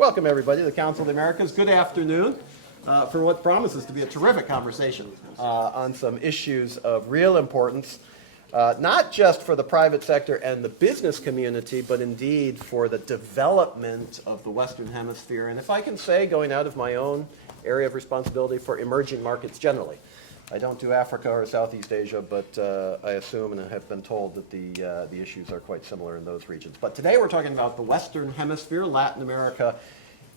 Welcome, everybody, to the Council of the Americas. Good afternoon for what promises to be a terrific conversation on some issues of real importance, not just for the private sector and the business community, but indeed for the development of the Western Hemisphere. And if I can say, going out of my own area of responsibility, for emerging markets generally. I don't do Africa or Southeast Asia, but I assume and have been told that the issues are quite similar in those regions. But today we're talking about the Western Hemisphere, Latin America,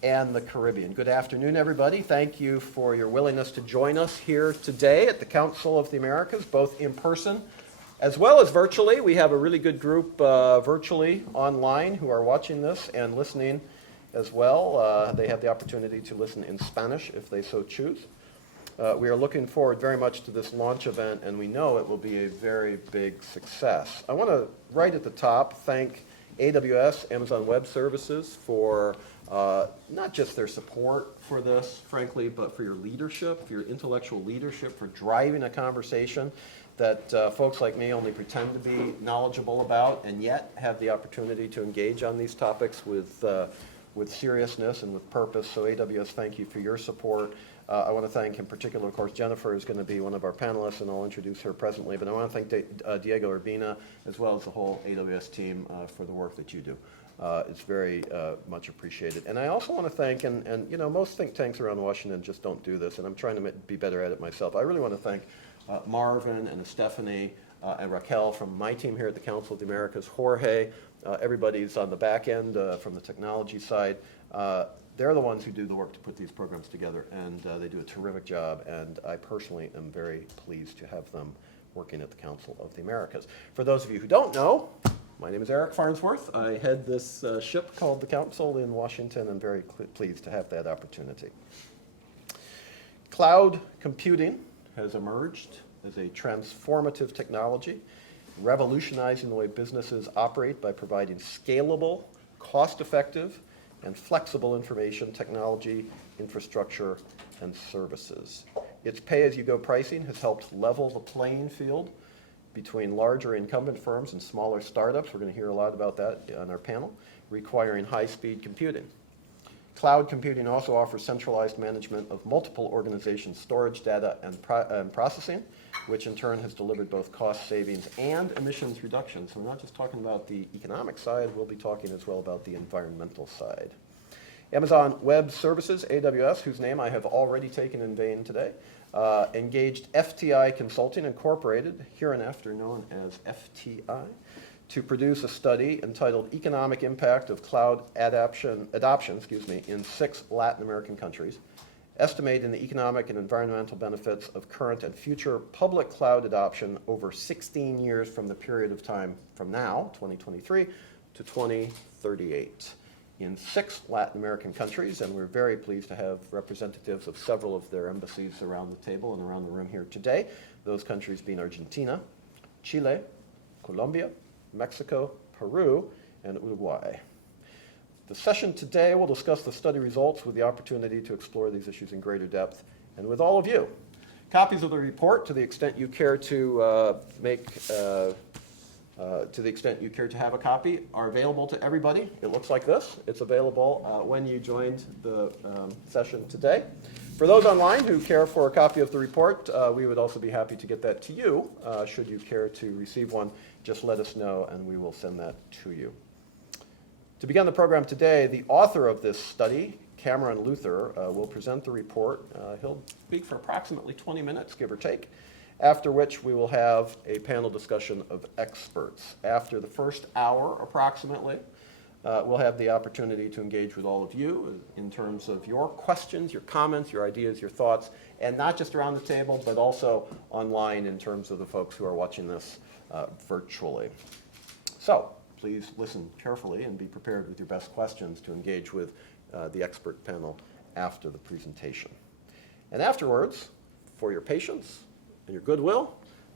and the Caribbean. Good afternoon, everybody. Thank you for your willingness to join us here today at the Council of the Americas, both in person as well as virtually. We have a really good group virtually online who are watching this and listening as well. They have the opportunity to listen in Spanish if they so choose. We are looking forward very much to this launch event, and we know it will be a very big success. I want to, right at the top, thank AWS, Amazon Web Services, for not just their support for this, frankly, but for your leadership, for your intellectual leadership, for driving a conversation that folks like me only pretend to be knowledgeable about, and yet have the opportunity to engage on these topics with seriousness and with purpose. So AWS, thank you for your support. I want to thank, in particular, of course, Jennifer is going to be one of our panelists, and I'll introduce her presently. But I want to thank Diego Urbina, as well as the whole AWS team, for the work that you do. It's very much appreciated. And I also want to thank, and you know, most think tanks around Washington just don't do this, and I'm trying to be better at it myself. I really want to thank Marvin and Stephanie and Raquel from my team here at the Council of the Americas, Jorge, everybody's on the back end from the technology side. They're the ones who do the work to put these programs together, and they do a terrific job, and I personally am very pleased to have them working at the Council of the Americas. For those of you who don't know, my name is Eric Farnsworth. I head this ship called the Council in Washington, and very pleased to have that opportunity. Cloud computing has emerged as a transformative technology, revolutionizing the way businesses operate by providing scalable, cost-effective, and flexible information technology, infrastructure, and services. Its pay-as-you-go pricing has helped level the playing field between larger incumbent firms and smaller startups. We're going to hear a lot about that on our panel, requiring high-speed computing. Cloud computing also offers centralized management of multiple organizations' storage, data, and processing, which in turn has delivered both cost savings and emissions reductions. So we're not just talking about the economic side, we'll be talking as well about the environmental side. Amazon Web Services, AWS, whose name I have already taken in vain today, engaged FTI Consulting Incorporated, hereinafter known as FTI, to produce a study entitled Economic Impact of Cloud Adoption in 6 Latin American countries, estimating the economic and environmental benefits of current and future public cloud adoption over 16 years from the period of time from now, 2023, to 2038. In 6 Latin American countries, and we're very pleased to have representatives of several of their embassies around the table and around the room here today, those countries being Argentina, Chile, Colombia, Mexico, Peru, and Uruguay. The session today will discuss the study results with the opportunity to explore these issues in greater depth and with all of you. Copies of the report, to the extent you care to have a copy, are available to everybody. It looks like this. It's available when you joined the session today. For those online who care for a copy of the report, we would also be happy to get that to you. Should you care to receive one, just let us know and we will send that to you. To begin the program today, the author of this study, Cameron Luther, will present the report. He'll speak for approximately 20 minutes, give or take, after which we will have a panel discussion of experts. After the first hour, approximately, we'll have the opportunity to engage with all of you in terms of your questions, your comments, your ideas, your thoughts, and not just around the table, but also online in terms of the folks who are watching this virtually. So please listen carefully and be prepared with your best questions to engage with the expert panel after the presentation. And afterwards, for your patience and your goodwill,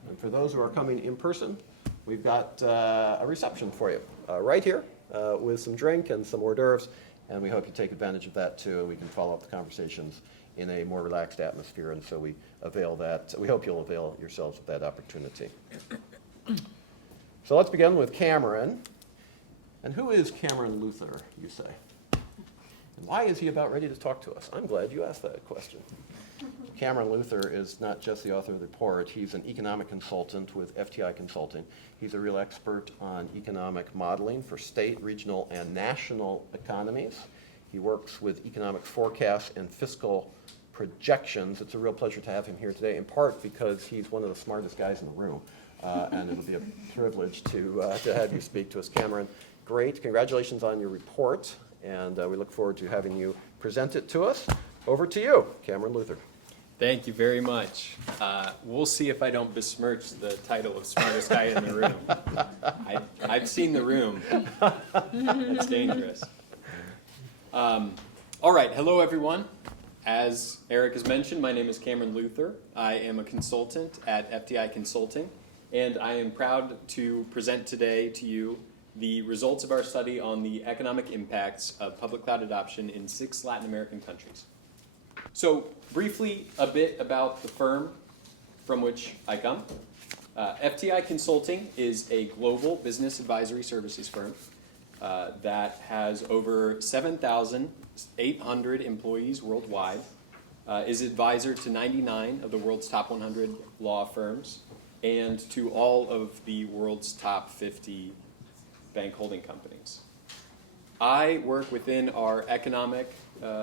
and for those who are coming in person, we've got a reception for you right here with some drink and some hors d'oeuvres, and we hope you take advantage of that too. We can follow up the conversations in a more relaxed atmosphere, and so we hope you'll avail yourselves of that opportunity. So let's begin with Cameron. And who is Cameron Luther, you say? And why is he about ready to talk to us? I'm glad you asked that question. Cameron Luther is not just the author of the report. He's an economic consultant with FTI Consulting. He's a real expert on economic modeling for state, regional, and national economies. He works with economic forecasts and fiscal projections. It's a real pleasure to have him here today, in part because he's one of the smartest guys in the room. And it'll be a privilege to have you speak to us, Cameron. Great. Congratulations on your report. And we look forward to having you present it to us. Over to you, Cameron Luther. Thank you very much. We'll see if I don't besmirch the title of smartest guy in the room. I've seen the room. It's dangerous. All right, hello everyone. As Eric has mentioned, my name is Cameron Luther. I am a consultant at FTI Consulting, and I am proud to present today to you the results of our study on the economic impacts of public cloud adoption in 6 Latin American countries. So briefly, a bit about the firm from which I come. FTI Consulting is a global business advisory services firm that has over 7,800 employees worldwide, is advisor to 99 of the world's top 100 law firms, and to all of the world's top 50 bank holding companies. I work within our economic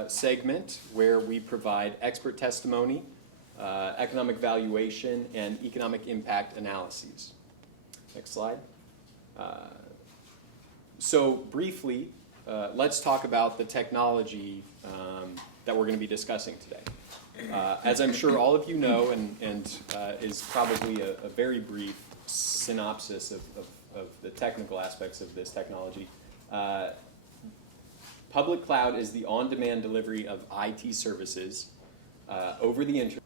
segment where we provide expert testimony, economic valuation, and economic impact analyses. Next slide. So briefly, let's talk about the technology that we're going to be discussing today. As I'm sure all of you know, and is probably a very brief synopsis of the technical aspects of this technology, public cloud is the on-demand delivery of IT services over the internet.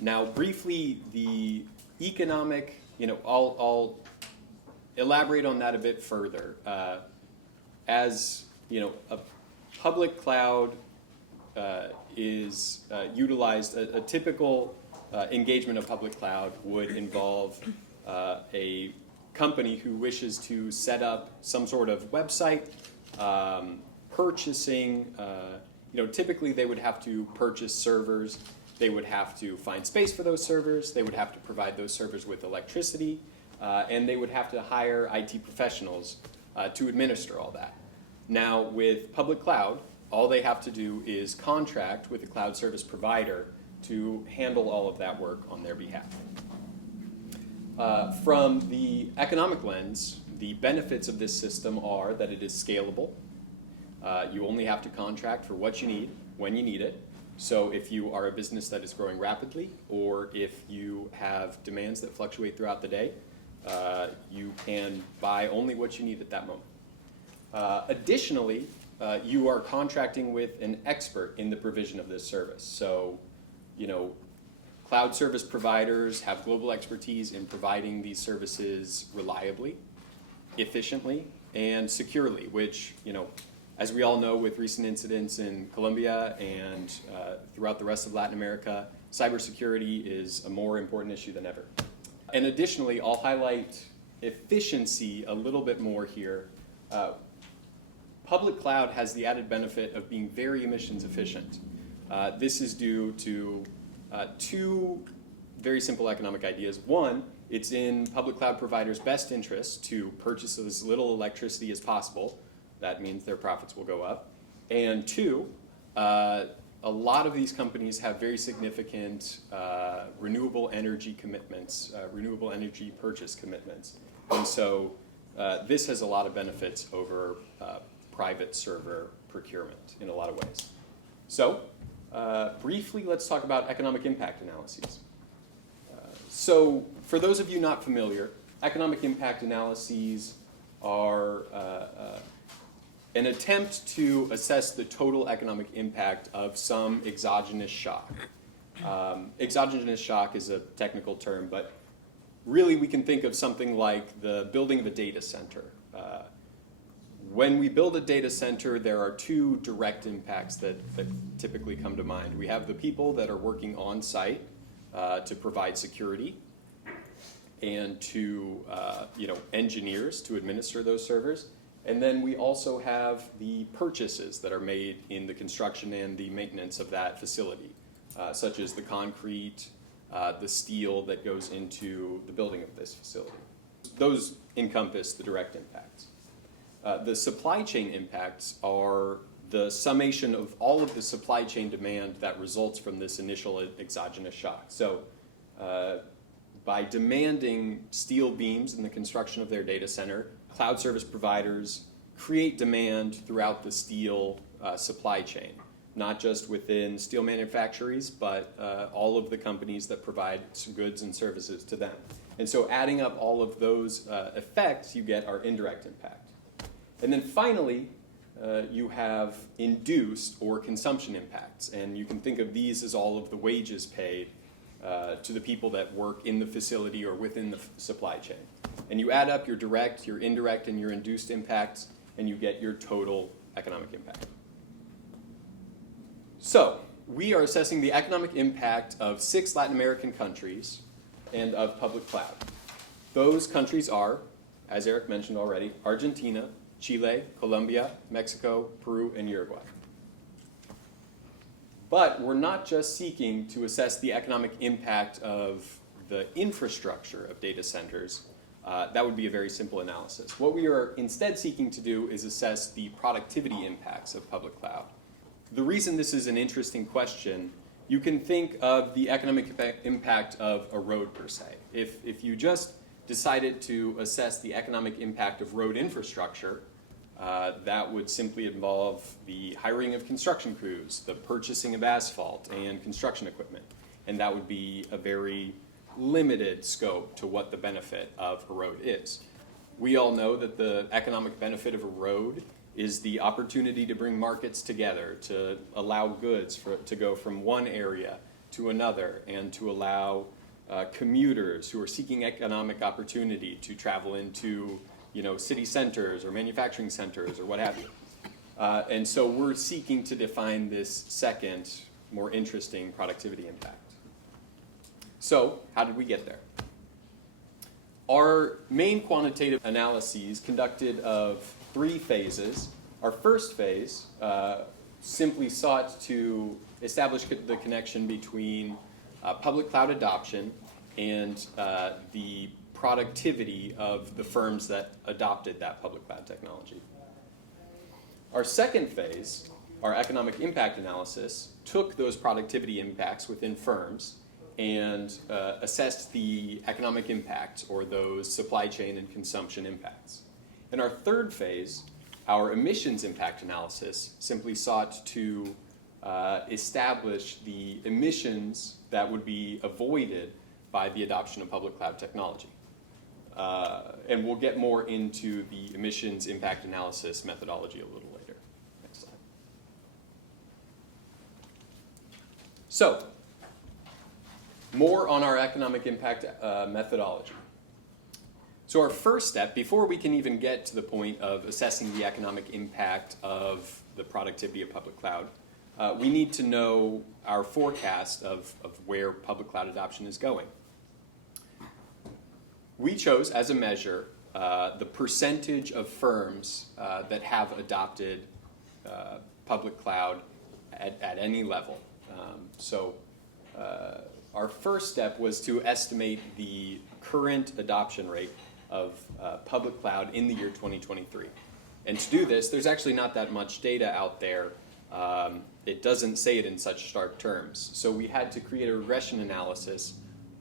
Now, briefly, the economic, I'll elaborate on that a bit further. As a public cloud is utilized, a typical engagement of public cloud would involve a company who wishes to set up some sort of website, purchasing, typically they would have to purchase servers, they would have to find space for those servers, they would have to provide those servers with electricity, and they would have to hire IT professionals to administer all that. Now with public cloud, all they have to do is contract with a cloud service provider to handle all of that work on their behalf. From the economic lens, the benefits of this system are that it is scalable. You only have to contract for what you need when you need it. So if you are a business that is growing rapidly, or if you have demands that fluctuate throughout the day, you can buy only what you need at that moment. Additionally, you are contracting with an expert in the provision of this service. So, cloud service providers have global expertise in providing these services reliably, efficiently, and securely, which, as we all know with recent incidents in Colombia and throughout the rest of Latin America, cybersecurity is a more important issue than ever. And additionally, I'll highlight efficiency a little bit more here. Public cloud has the added benefit of being very emissions efficient. This is due to 2 very simple economic ideas. One, it's in public cloud providers' best interest to purchase as little electricity as possible. That means their profits will go up. And 2, a lot of these companies have very significant renewable energy commitments, renewable energy purchase commitments. And so this has a lot of benefits over private server procurement in a lot of ways. So briefly, let's talk about economic impact analyses. So for those of you not familiar, economic impact analyses are an attempt to assess the total economic impact of some exogenous shock. Exogenous shock is a technical term, but really we can think of something like the building of a data center. When we build a data center, there are 2 direct impacts that typically come to mind. We have the people that are working on site to provide security, and to engineers to administer those servers. And then we also have the purchases that are made in the construction and the maintenance of that facility, such as the concrete, the steel that goes into the building of this facility. Those encompass the direct impacts. The supply chain impacts are the summation of all of the supply chain demand that results from this initial exogenous shock. So by demanding steel beams in the construction of their data center, cloud service providers create demand throughout the steel supply chain, not just within steel manufacturers, but all of the companies that provide goods and services to them. And so adding up all of those effects, you get our indirect impact. And then finally, you have induced or consumption impacts. And you can think of these as all of the wages paid to the people that work in the facility or within the supply chain. And you add up your direct, your indirect, and your induced impacts, and you get your total economic impact. So we are assessing the economic impact of 6 Latin American countries and of public cloud. Those countries are, as Eric mentioned already, Argentina, Chile, Colombia, Mexico, Peru, and Uruguay. But we're not just seeking to assess the economic impact of the infrastructure of data centers. That would be a very simple analysis. What we are instead seeking to do is assess the productivity impacts of public cloud. The reason this is an interesting question, you can think of the economic impact of a road per se. If you just decided to assess the economic impact of road infrastructure, that would simply involve the hiring of construction crews, the purchasing of asphalt and construction equipment. And that would be a very limited scope to what the benefit of a road is. We all know that the economic benefit of a road is the opportunity to bring markets together, to allow goods to go from one area to another, and to allow commuters who are seeking economic opportunity to travel into city centers or manufacturing centers or what have you. And so we're seeking to define this second, more interesting productivity impact. So how did we get there? Our main quantitative analyses conducted of 3 phases. Our first phase simply sought to establish the connection between public cloud adoption and the productivity of the firms that adopted that public cloud technology. Our second phase, our economic impact analysis, took those productivity impacts within firms and assessed the economic impact or those supply chain and consumption impacts. In our third phase, our emissions impact analysis simply sought to establish the emissions that would be avoided by the adoption of public cloud technology. And we'll get more into the emissions impact analysis methodology a little later. Next slide. So, more on our economic impact methodology. So our first step, before we can even get to the point of assessing the economic impact of the productivity of public cloud, we need to know our forecast of where public cloud adoption is going. We chose as a measure the percentage of firms that have adopted public cloud at any level. Our first step was to estimate the current adoption rate of public cloud in the year 2023. And to do this, there's actually not that much data out there. It doesn't say it in such stark terms. So we had to create a regression analysis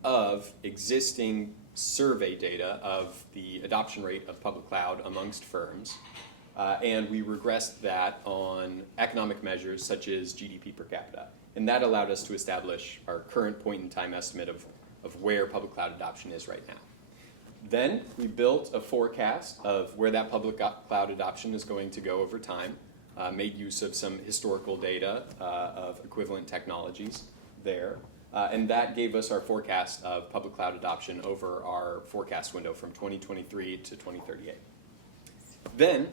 of existing survey data of the adoption rate of public cloud amongst firms. And we regressed that on economic measures such as GDP per capita. And that allowed us to establish our current point in time estimate of where public cloud adoption is right now. Then we built a forecast of where that public cloud adoption is going to go over time, made use of some historical data of equivalent technologies there. And that gave us our forecast of public cloud adoption over our forecast window from 2023 to 2038. Then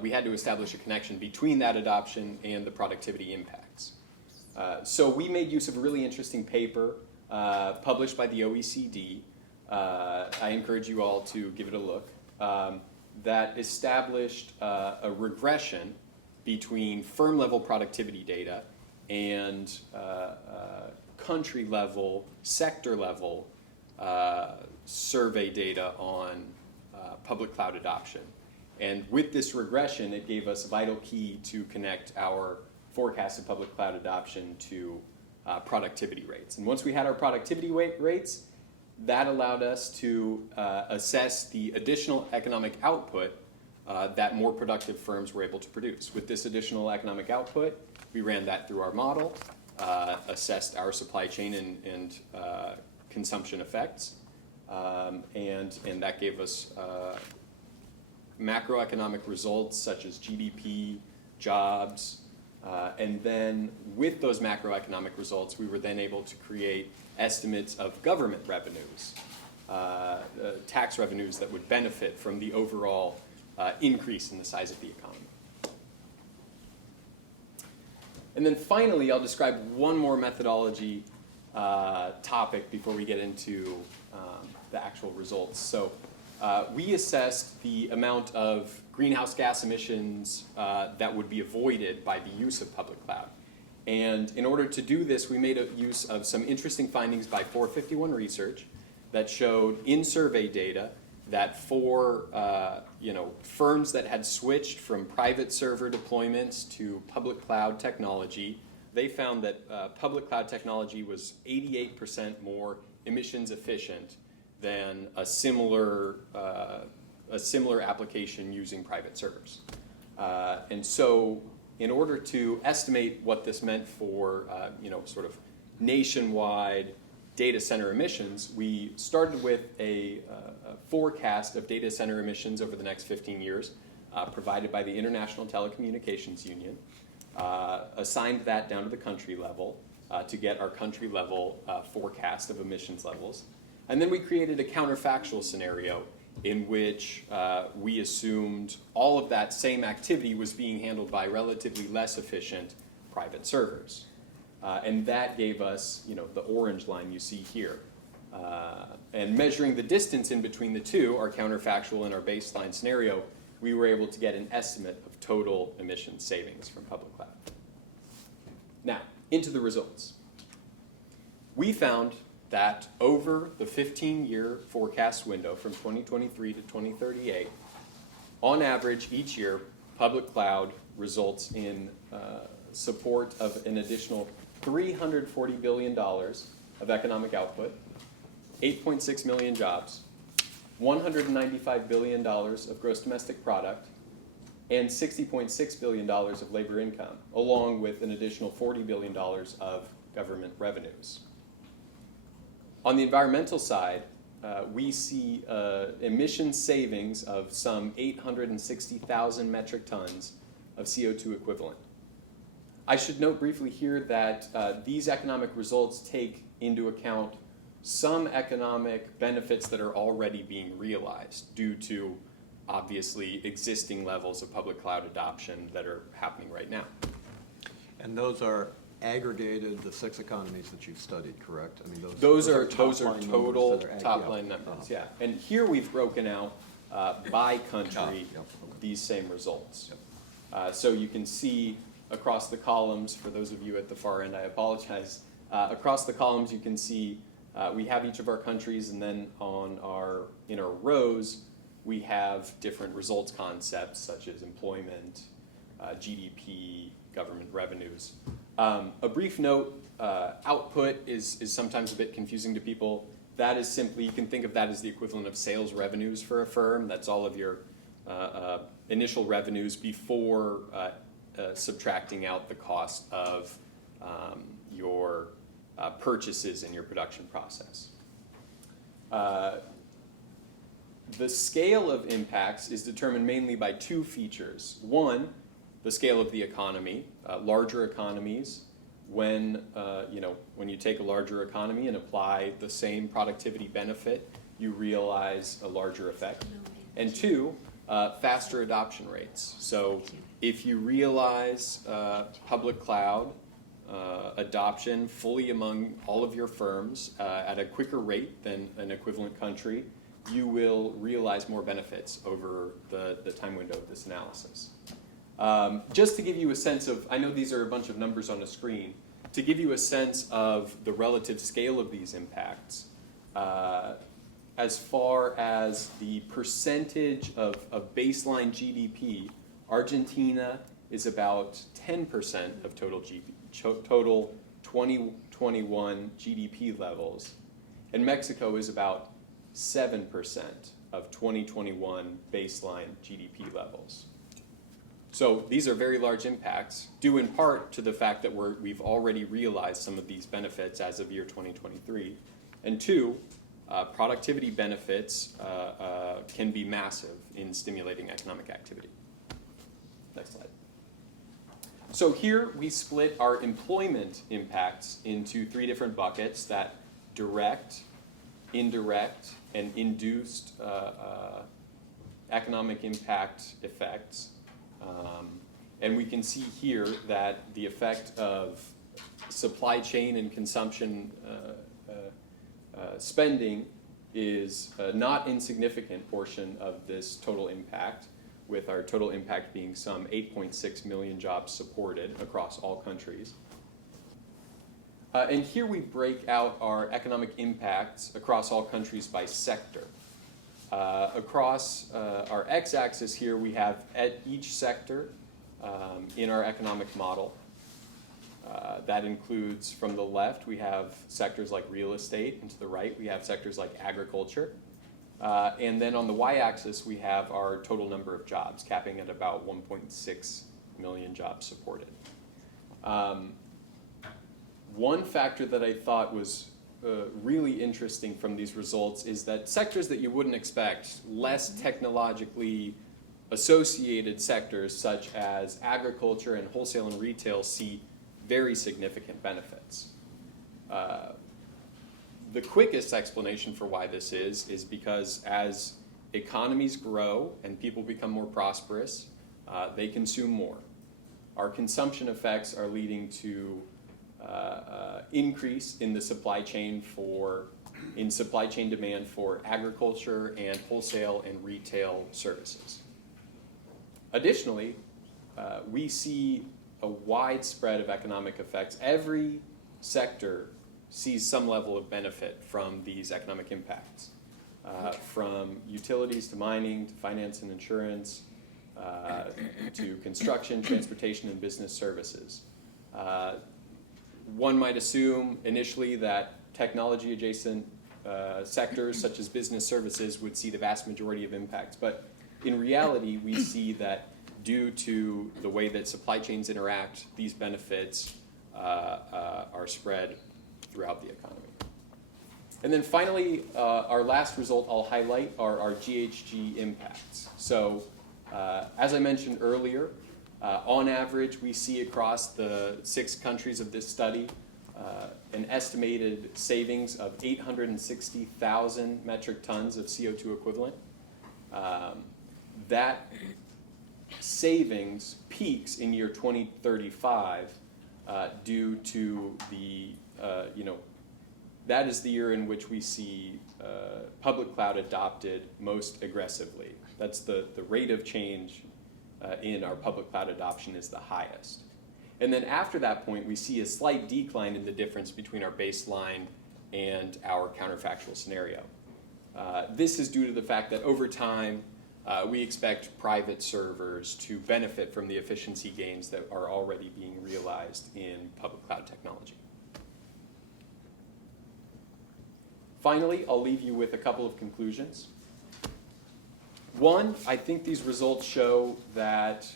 we had to establish a connection between that adoption and the productivity impacts. So we made use of a really interesting paper published by the OECD. I encourage you all to give it a look. that established a regression between firm-level productivity data and country-level, sector-level survey data on public cloud adoption. And with this regression, it gave us a vital key to connect our forecasted public cloud adoption to productivity rates. And once we had our productivity rates, that allowed us to assess the additional economic output that more productive firms were able to produce. With this additional economic output, we ran that through our model, assessed our supply chain and consumption effects, and that gave us macroeconomic results such as GDP, jobs, and then with those macroeconomic results, we were then able to create estimates of government revenues, tax revenues that would benefit from the overall increase in the size of the economy. And then finally, I'll describe one more methodology topic before we get into the actual results. So we assessed the amount of greenhouse gas emissions that would be avoided by the use of public cloud. And in order to do this, we made use of some interesting findings by 451 Research that showed in survey data that for firms that had switched from private server deployments to public cloud technology, they found that public cloud technology was 88% more emissions efficient than a similar application using private servers. And so in order to estimate what this meant for sort of nationwide data center emissions, we started with a forecast of data center emissions over the next 15 years provided by the International Telecommunications Union, assigned that down to the country level to get our country level forecast of emissions levels. And then we created a counterfactual scenario in which we assumed all of that same activity was being handled by relatively less efficient private servers. And that gave us, the orange line you see here. And measuring the distance in between the two, our counterfactual and our baseline scenario, we were able to get an estimate of total emission savings from public cloud. Now, into the results. We found that over the 15-year forecast window from 2023 to 2038, on average each year, public cloud results in support of an additional $340 billion of economic output, 8.6 million jobs, $195 billion of gross domestic product, and $60.6 billion of labor income, along with an additional $40 billion of government revenues. On the environmental side, we see emission savings of some 860,000 metric tons of CO2 equivalent. I should note briefly here that these economic results take into account some economic benefits that are already being realized due to obviously existing levels of public cloud adoption that are happening right now. And those are aggregated, the 6 economies that you've studied, correct? I mean, those are top-line total numbers that are top-line numbers, yeah. And here we've broken out by country these same results. So you can see across the columns, for those of you at the far end, I apologize. Across the columns you can see we have each of our countries, and then in our rows we have different results concepts such as employment, GDP, government revenues. A brief note, output is sometimes a bit confusing to people. That is simply, you can think of that as the equivalent of sales revenues for a firm. That's all of your initial revenues before subtracting out the cost of your purchases in your production process. The scale of impacts is determined mainly by 2 features. One, the scale of the economy. Larger economies, when you take a larger economy and apply the same productivity benefit, you realize a larger effect. And 2, faster adoption rates. So if you realize public cloud adoption fully among all of your firms at a quicker rate than an equivalent country, you will realize more benefits over the time window of this analysis. Just to give you a sense of, I know these are a bunch of numbers on a screen, to give you a sense of the relative scale of these impacts, as far as the percentage of baseline GDP, Argentina is about 10% of total 2021 GDP levels, and Mexico is about 7% of 2021 baseline GDP levels. So these are very large impacts, due in part to the fact that we've already realized some of these benefits as of year 2023, and two, productivity benefits can be massive in stimulating economic activity. Next slide. So here we split our employment impacts into three different buckets: that direct, indirect, and induced economic impact effects. And we can see here that the effect of supply chain and consumption spending is a not insignificant portion of this total impact, with our total impact being some 8.6 million jobs supported across all countries. And here we break out our economic impacts across all countries by sector. Across our x-axis here, we have at each sector in our economic model. That includes, from the left, we have sectors like real estate, and to the right, we have sectors like agriculture. And then on the y-axis, we have our total number of jobs, capping at about 1.6 million jobs supported. One factor that I thought was really interesting from these results is that sectors that you wouldn't expect, less technologically associated sectors such as agriculture and wholesale and retail, see very significant benefits. The quickest explanation for why this is because as economies grow and people become more prosperous, they consume more. Our consumption effects are leading to increase in the supply chain demand for agriculture and wholesale and retail services. Additionally, we see a widespread of economic effects. Every sector sees some level of benefit from these economic impacts, from utilities to mining to finance and insurance, to construction, transportation, and business services. One might assume initially that technology adjacent sectors such as business services would see the vast majority of impacts, but in reality we see that due to the way that supply chains interact, these benefits are spread throughout the economy. And then finally, our last result I'll highlight are our GHG impacts. So as I mentioned earlier, on average, we see across the 6 countries of this study an estimated savings of 860,000 metric tons of CO2 equivalent. That savings peaks in year 2035 due to the, that is the year in which we see public cloud adopted most aggressively. That's the rate of change in our public cloud adoption is the highest. And then after that point, we see a slight decline in the difference between our baseline and our counterfactual scenario. This is due to the fact that over time, we expect private servers to benefit from the efficiency gains that are already being realized in public cloud technology. Finally, I'll leave you with a couple of conclusions. One, I think these results show that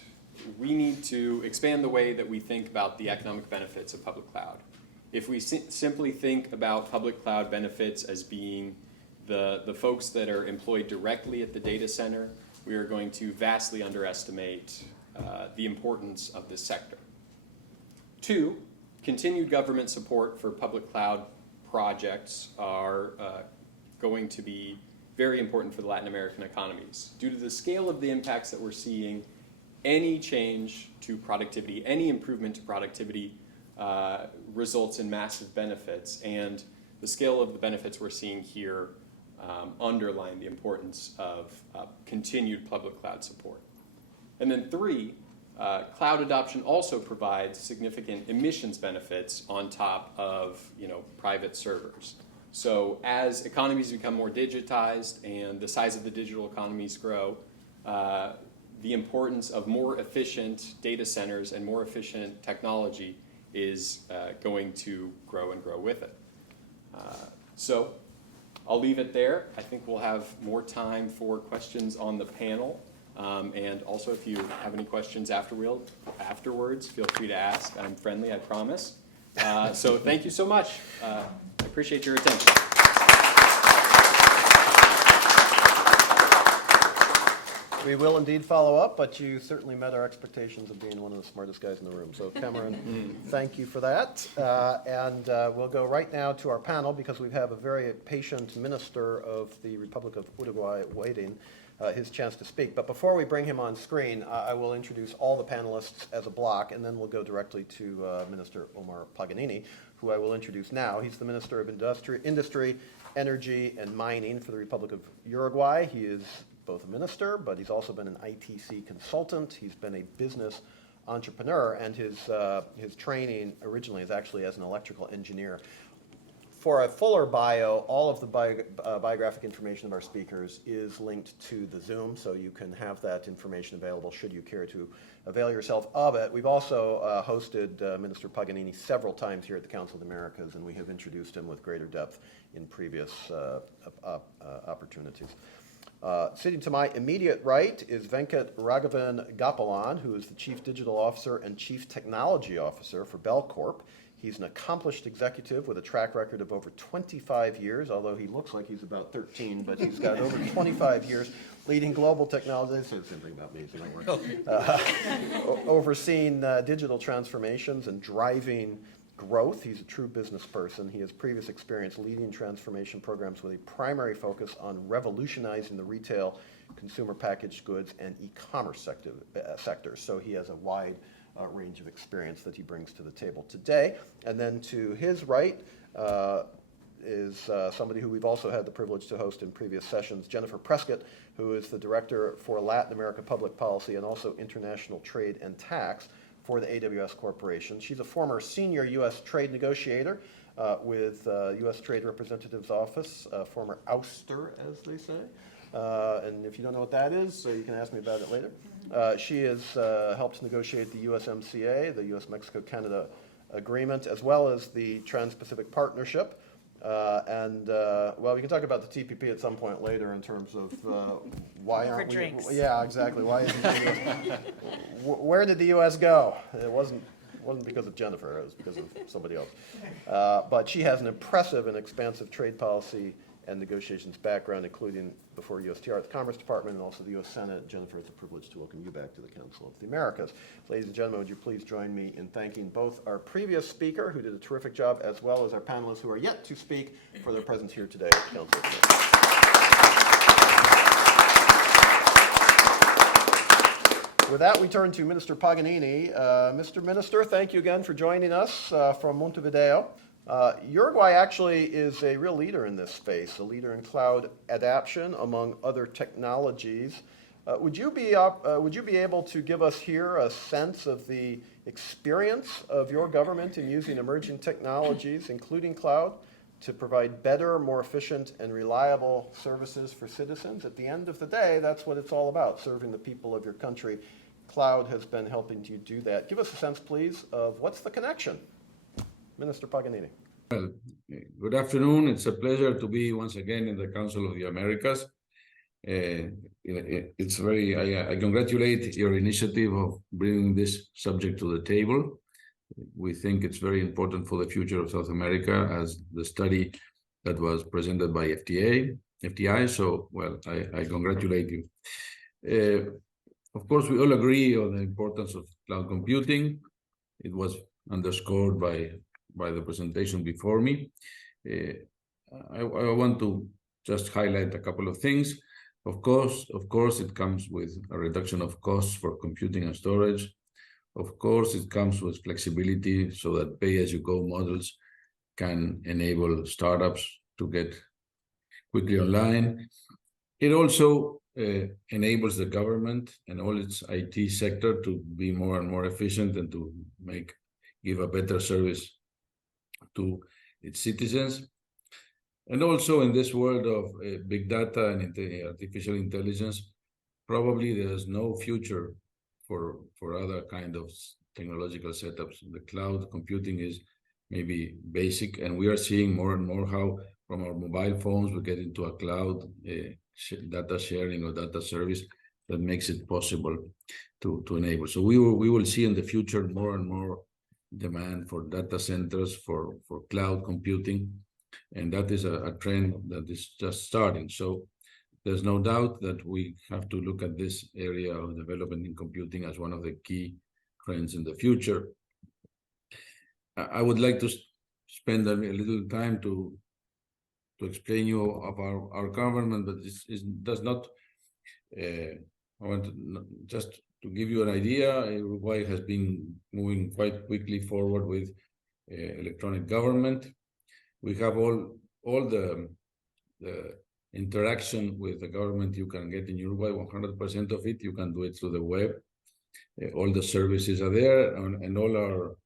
we need to expand the way that we think about the economic benefits of public cloud. If we simply think about public cloud benefits as being the folks that are employed directly at the data center, we are going to vastly underestimate the importance of this sector. Two, continued government support for public cloud projects are going to be very important for the Latin American economies. Due to the scale of the impacts that we're seeing, any change to productivity, any improvement to productivity results in massive benefits, and the scale of the benefits we're seeing here underline the importance of continued public cloud support. And then three, cloud adoption also provides significant emissions benefits on top of private servers. So as economies become more digitized and the size of the digital economies grow, the importance of more efficient data centers and more efficient technology is going to grow and grow with it. So I'll leave it there. I think we'll have more time for questions on the panel. And also, if you have any questions afterwards, feel free to ask. I'm friendly, I promise. So thank you so much. I appreciate your attention. We will indeed follow up, but you certainly met our expectations of being one of the smartest guys in the room. So Cameron, thank you for that. And we'll go right now to our panel because we have a very patient minister of the Republic of Uruguay waiting his chance to speak. But before we bring him on screen, I will introduce all the panelists as a block, and then we'll go directly to Minister Omar Paganini, who I will introduce now. He's the Minister of Industry, Energy, and Mining for the Republic of Uruguay. He is both a minister, but he's also been an ITC consultant. He's been a business entrepreneur, and his training originally is actually as an electrical engineer. For a fuller bio, all of the biographic information of our speakers is linked to the Zoom, so you can have that information available should you care to avail yourself of it. We've also hosted Minister Paganini several times here at the Council of the Americas, and we have introduced him with greater depth in previous opportunities. Sitting to my immediate right is Venkat Raghavan Gopalan, who is the Chief Digital Officer and Chief Technology Officer for Bell Corp. He's an accomplished executive with a track record of over 25 years, although he looks like he's about 13, but he's got over 25 years leading global technology. They say the same thing about me, so don't worry. Overseeing digital transformations and driving growth. He's a true business person. He has previous experience leading transformation programs with a primary focus on revolutionizing the retail, consumer packaged goods, and e-commerce sectors. So he has a wide range of experience that he brings to the table today. And then to his right is somebody who we've also had the privilege to host in previous sessions, Jennifer Prescott, who is the Director for Latin America Public Policy and also International Trade and Tax for the AWS Corporation. She's a former senior U.S. trade negotiator with U.S. Trade Representative's Office, former ouster, as they say. And if you don't know what that is, so you can ask me about it later. She has helped negotiate the USMCA, the U.S.-Mexico-Canada Agreement, as well as the Trans-Pacific Partnership. Well, we can talk about the TPP at some point later in terms of why aren't we? Drinks. Yeah, exactly. Why isn't the U.S. Where did the U.S. go? It wasn't because of Jennifer. It was because of somebody else. But she has an impressive and expansive trade policy and negotiations background, including before USTR at the Commerce Department and also the U.S. Senate. Jennifer, it's a privilege to welcome you back to the Council of the Americas. Ladies and gentlemen, would you please join me in thanking both our previous speaker, who did a terrific job, as well as our panelists who are yet to speak for their presence here today at the Council of the Americas. With that, we turn to Minister Paganini. Mr. Minister, thank you again for joining us from Montevideo. Uruguay actually is a real leader in this space, a leader in cloud adoption, among other technologies. Would you be able to give us here a sense of the experience of your government in using emerging technologies, including cloud, to provide better, more efficient, and reliable services for citizens? At the end of the day, that's what it's all about, serving the people of your country. Cloud has been helping you do that. Give us a sense, please, of what's the connection. Minister Paganini. Well, good afternoon. It's a pleasure to be once again in the Council of the Americas. It's very, I congratulate your initiative of bringing this subject to the table. We think it's very important for the future of South America, as the study that was presented by FTI. So, well, I congratulate you. Of course, we all agree on the importance of cloud computing. It was underscored by the presentation before me. I want to just highlight a couple of things. Of course, it comes with a reduction of costs for computing and storage. Of course, it comes with flexibility so that pay-as-you-go models can enable startups to get quickly online. It also enables the government and all its IT sector to be more and more efficient and to give a better service to its citizens. And also in this world of big data and artificial intelligence, probably there's no future for other kind of technological setups. The cloud computing is maybe basic, and we are seeing more and more how from our mobile phones we get into a cloud data sharing or data service that makes it possible to enable. So we will see in the future more and more demand for data centers, for cloud computing, and that is a trend that is just starting. So there's no doubt that we have to look at this area of development in computing as one of the key trends in the future. I would like to spend a little time to explain you of our government, but this does not. I want just to give you an idea. Uruguay has been moving quite quickly forward with electronic government. We have all the interaction with the government you can get in Uruguay. 100% of it you can do it through the web. All the services are there, and all our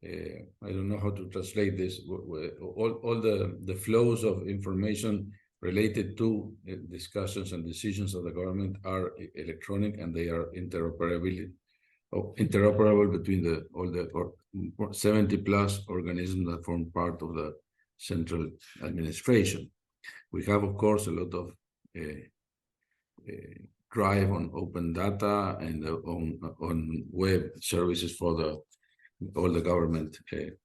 I don't know how to translate this. All the flows of information related to discussions and decisions of the government are electronic, and they are interoperable between all the 70 plus organisms that form part of the central administration. We have, of course, a lot of drive on open data and on web services for all the government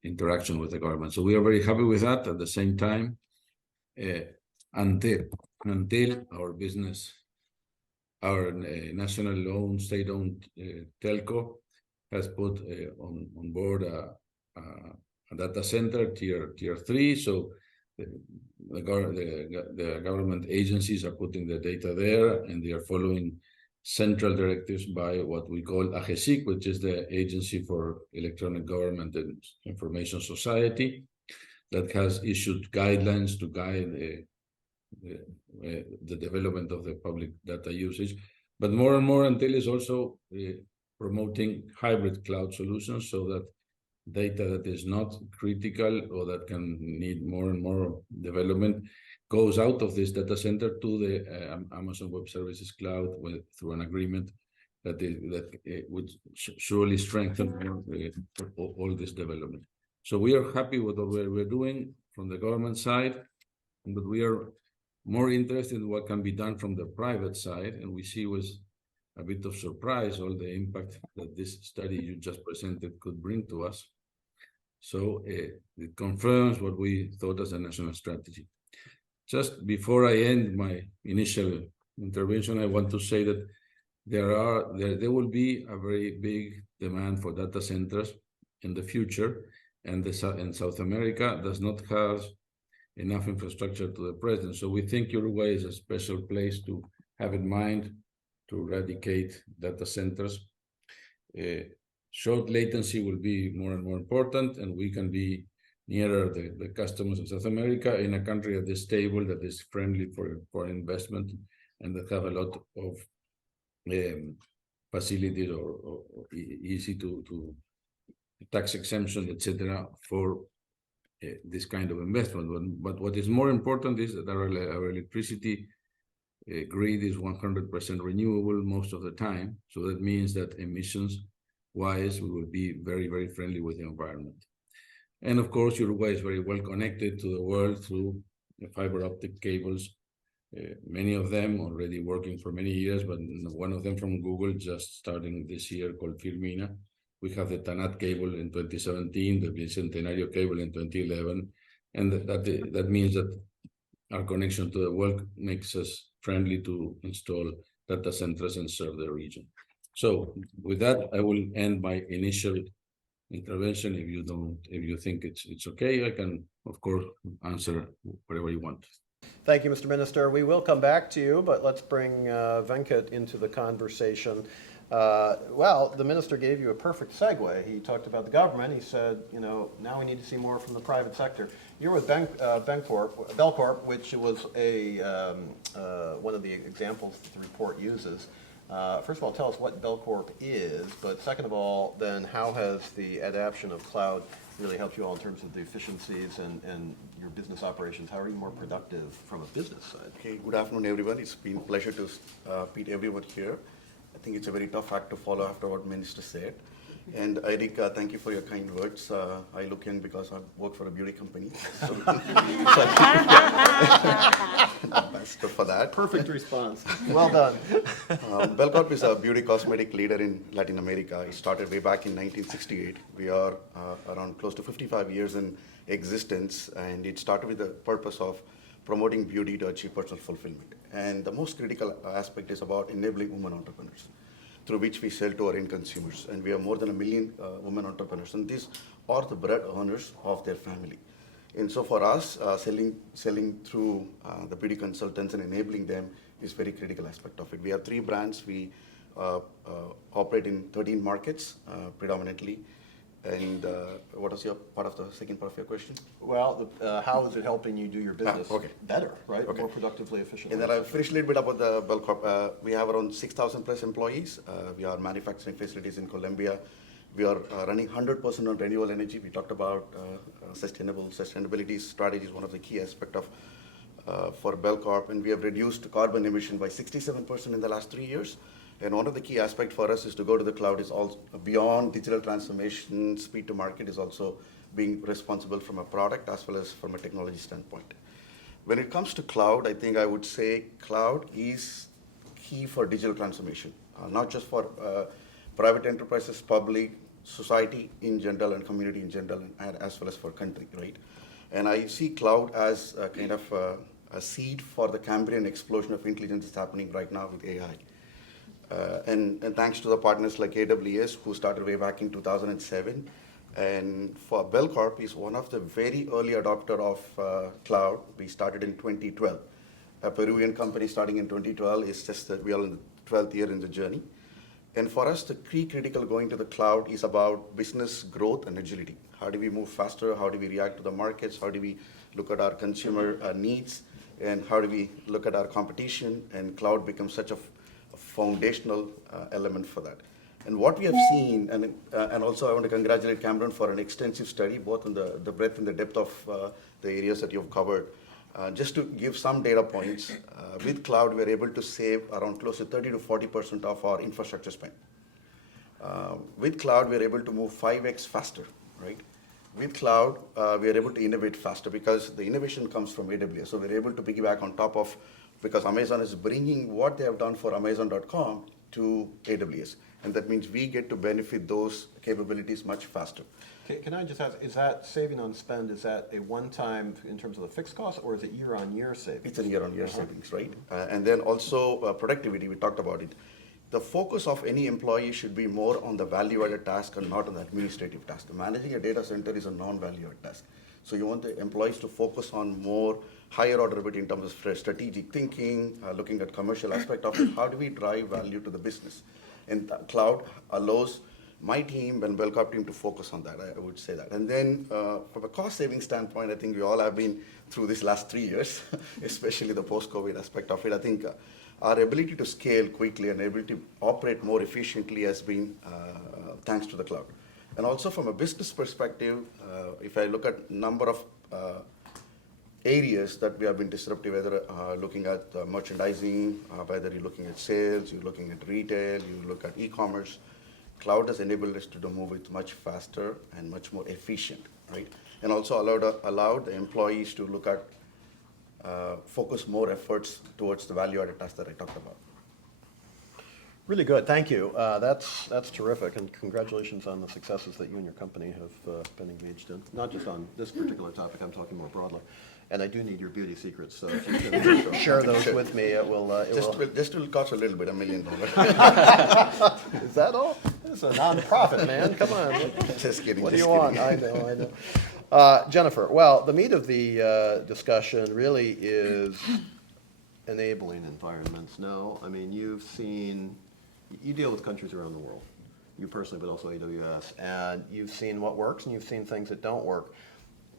interaction with the government. So we are very happy with that. At the same time, until our business, our national loan, state-owned telco has put on board a data center tier 3. So the government agencies are putting the data there, and they are following central directives by what we call AGESIC, which is the Agency for Electronic Government and Information Society, that has issued guidelines to guide the development of the public data usage. But more and more, Antel is also promoting hybrid cloud solutions, so that data that is not critical or that can need more and more development goes out of this data center to the Amazon Web Services Cloud through an agreement that would surely strengthen all this development. So we are happy with what we're doing from the government side, but we are more interested in what can be done from the private side, and we see with a bit of surprise all the impact that this study you just presented could bring to us. So it confirms what we thought as a national strategy. Just before I end my initial intervention, I want to say that there will be a very big demand for data centers in the future, and South America does not have enough infrastructure to the present. So we think Uruguay is a special place to have in mind to eradicate data centers. Short latency will be more and more important, and we can be nearer the customers of South America in a country that is stable, that is friendly for investment, and that have a lot of facilities or easy to tax exemption, etc., for this kind of investment. But what is more important is that our electricity grid is 100% renewable most of the time. So that means that emissions-wise, we will be very, very friendly with the environment. And of course, Uruguay is very well connected to the world through fiber optic cables, many of them already working for many years, but one of them from Google just starting this year called Firmina. We have the TANAT cable in 2017, the Bicentenario cable in 2011, and that means that our connection to the world makes us friendly to install data centers and serve the region. So with that, I will end my initial intervention. If you think it's okay, I can, of course, answer whatever you want. Thank you, Mr. Minister. We will come back to you, but let's bring Venkat into the conversation. Well, the minister gave you a perfect segue. He talked about the government. He said, now we need to see more from the private sector. You're with Belcorp, which was one of the examples that the report uses. First of all, tell us what Belcorp is, but second of all, then how has the adoption of cloud really helped you all in terms of the efficiencies and your business operations? How are you more productive from a business side? Okay, good afternoon, everyone. It's been a pleasure to meet everyone here. I think it's a very tough act to follow after what Minister said. And Eric, thank you for your kind words. I look young because I work for a beauty company. So thanks for that. Perfect response. Well done. Belcorp is a beauty cosmetic leader in Latin America. It started way back in 1968. We are around close to 55 years in existence, and it started with the purpose of promoting beauty to achieve personal fulfillment. And the most critical aspect is about enabling women entrepreneurs, through which we sell to our end consumers. And we have more than 1 million women entrepreneurs, and these are the bread earners of their family. And so for us, selling through the beauty consultants and enabling them is very critical aspect of it. We have 3 brands. We operate in 13 markets predominantly. And what was your second part of your question? Well, how is it helping you do your business better, right? Okay. More productively, efficiently? And then I'll finish a little bit about the Belcorp. We have around 6,000 plus employees. We are manufacturing facilities in Colombia. We are running 100% on renewable energy. We talked about sustainability strategy is one of the key aspects of for Belcorp, and we have reduced carbon emission by 67% in the last 3 years. And one of the key aspects for us is to go to the cloud is also beyond digital transformation, speed to market is also being responsible from a product as well as from a technology standpoint. When it comes to cloud, I think I would say cloud is key for digital transformation, not just for private enterprises, public, society in general, and community in general, and as well as for country, right? And I see cloud as a kind of a seed for the Cambrian explosion of intelligence that's happening right now with AI. And thanks to the partners like AWS, who started way back in 2007. And for Belcorp is one of the very early adopter of cloud. We started in 2012. A Peruvian company starting in 2012 is just that we are in the 12th year in the journey. And for us, the key critical going to the cloud is about business growth and agility. How do we move faster? How do we react to the markets? How do we look at our consumer needs? And how do we look at our competition? And cloud becomes such a foundational element for that. And what we have seen, and also I want to congratulate Cameron for an extensive study, both on the breadth and the depth of the areas that you've covered. Just to give some data points, with cloud, we're able to save around close to 30 to 40% of our infrastructure spend. With cloud, we're able to move 5x faster, right? With cloud, we are able to innovate faster because the innovation comes from AWS. So we're able to piggyback on top of, because Amazon is bringing what they have done for Amazon.com to AWS. And that means we get to benefit those capabilities much faster. Can I just ask, is that saving on spend, is that a one-time in terms of the fixed cost, or is it year-on-year savings? It's a year-on-year savings, right? And then also productivity, we talked about it. The focus of any employee should be more on the value-added task and not on the administrative task. Managing a data center is a non-value-added task. So you want the employees to focus on more higher order bit in terms of strategic thinking, looking at commercial aspect of it. How do we drive value to the business? And cloud allows my team and Belcorp team to focus on that, I would say that. And then from a cost saving standpoint, I think we all have been through this last 3 years, especially the post-COVID aspect of it. I think our ability to scale quickly and ability to operate more efficiently has been thanks to the cloud. And also from a business perspective, if I look at number of areas that we have been disruptive, whether looking at merchandising, whether you're looking at sales, you're looking at retail, you look at e-commerce, cloud has enabled us to move it much faster and much more efficient, right? And also allowed the employees to look at, focus more efforts towards the value-added tasks that I talked about. Really good, thank you. That's terrific, and congratulations on the successes that you and your company have been engaged in. Not just on this particular topic, I'm talking more broadly. And I do need your beauty secrets, so if you can share those with me, it will. Just will cost a little bit, $1 million. Is that all? It's a non-profit, man. Come on. Just kidding. What do just you kidding. want? I know. Jennifer, well, the meat of the discussion really is enabling environments. No, I mean, you've seen you deal with countries around the world, you personally, but also AWS, and you've seen what works and you've seen things that don't work.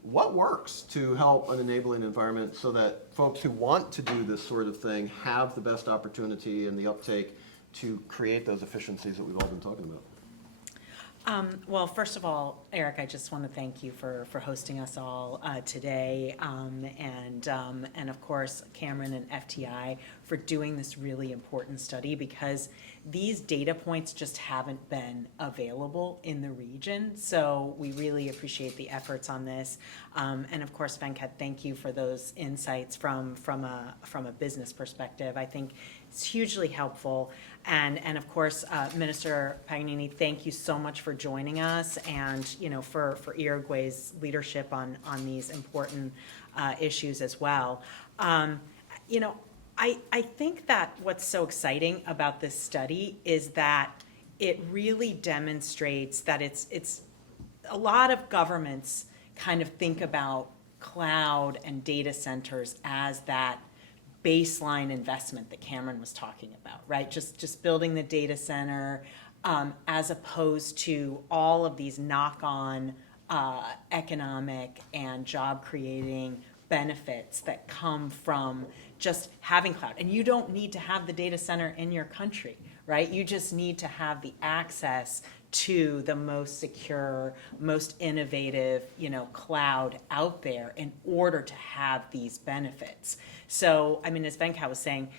What works to help an enabling environment so that folks who want to do this sort of thing have the best opportunity and the uptake to create those efficiencies that we've all been talking about? Well, first of all, Eric, I just want to thank you for hosting us all today, and of course, Cameron and FTI for doing this really important study, because these data points just haven't been available in the region. So we really appreciate the efforts on this, and of course, Venkat, thank you for those insights from a business perspective. I think it's hugely helpful. And of course, Minister Paganini, thank you so much for joining us, and for Uruguay's leadership on these important issues as well. I think that what's so exciting about this study is that it really demonstrates that it's a lot of governments kind of think about cloud and data centers as that baseline investment that Cameron was talking about, right? Just building the data center, as opposed to all of these knock-on economic and job-creating benefits that come from just having cloud. And you don't need to have the data center in your country, right? You just need to have the access to the most secure, most innovative, cloud out there in order to have these benefits. So, I mean, as Venkat was saying,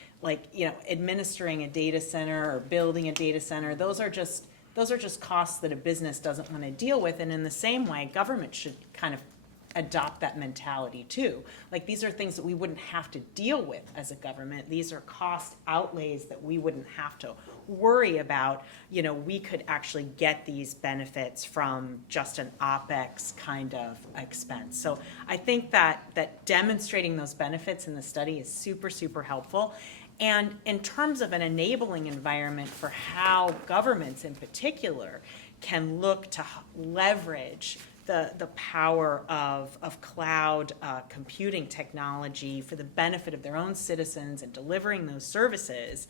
administering a data center or building a data center, those are just costs that a business doesn't want to deal with. And in the same way, government should kind of adopt that mentality too. Like, these are things that we wouldn't have to deal with as a government. These are cost outlays that we wouldn't have to worry about. We could actually get these benefits from just an OpEx kind of expense. So I think that demonstrating those benefits in the study is super, super helpful. And in terms of an enabling environment for how governments in particular can look to leverage the power of cloud computing technology for the benefit of their own citizens and delivering those services,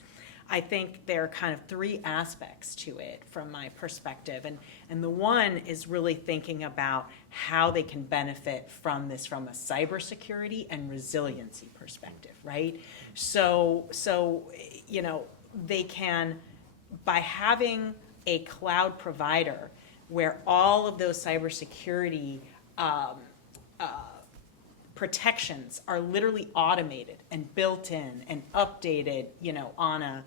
I think there are kind of three aspects to it from my perspective. And the one is really thinking about how they can benefit from this from a cybersecurity and resiliency perspective, right? So they can, by having a cloud provider where all of those cybersecurity protections are literally automated and built in and updated, on a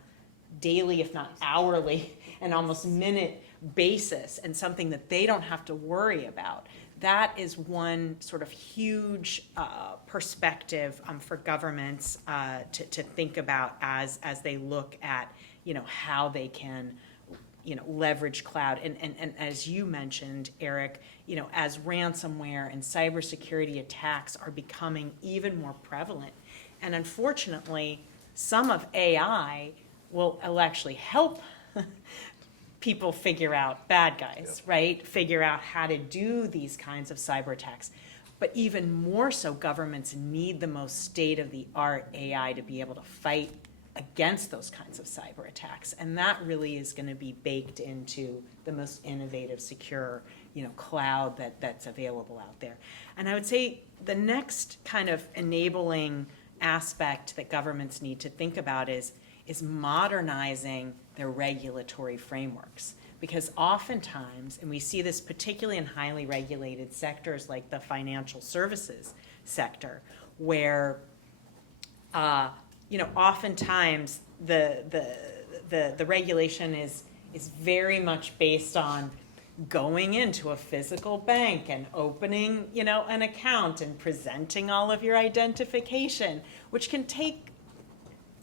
daily, if not hourly, and almost minute basis, and something that they don't have to worry about. That is one sort of huge perspective for governments to think about as they look at, how they can leverage cloud. And as you mentioned, Eric, as ransomware and cybersecurity attacks are becoming even more prevalent. And unfortunately, some of AI will actually help people figure out bad guys, right? Figure out how to do these kinds of cyber attacks. But even more so, governments need the most state-of-the-art AI to be able to fight against those kinds of cyber attacks. And that really is going to be baked into the most innovative, secure, cloud that's available out there. And I would say the next kind of enabling aspect that governments need to think about is modernizing their regulatory frameworks. Because oftentimes, and we see this particularly in highly regulated sectors like the financial services sector, where oftentimes the regulation is very much based on going into a physical bank and opening, an account and presenting all of your identification, which can take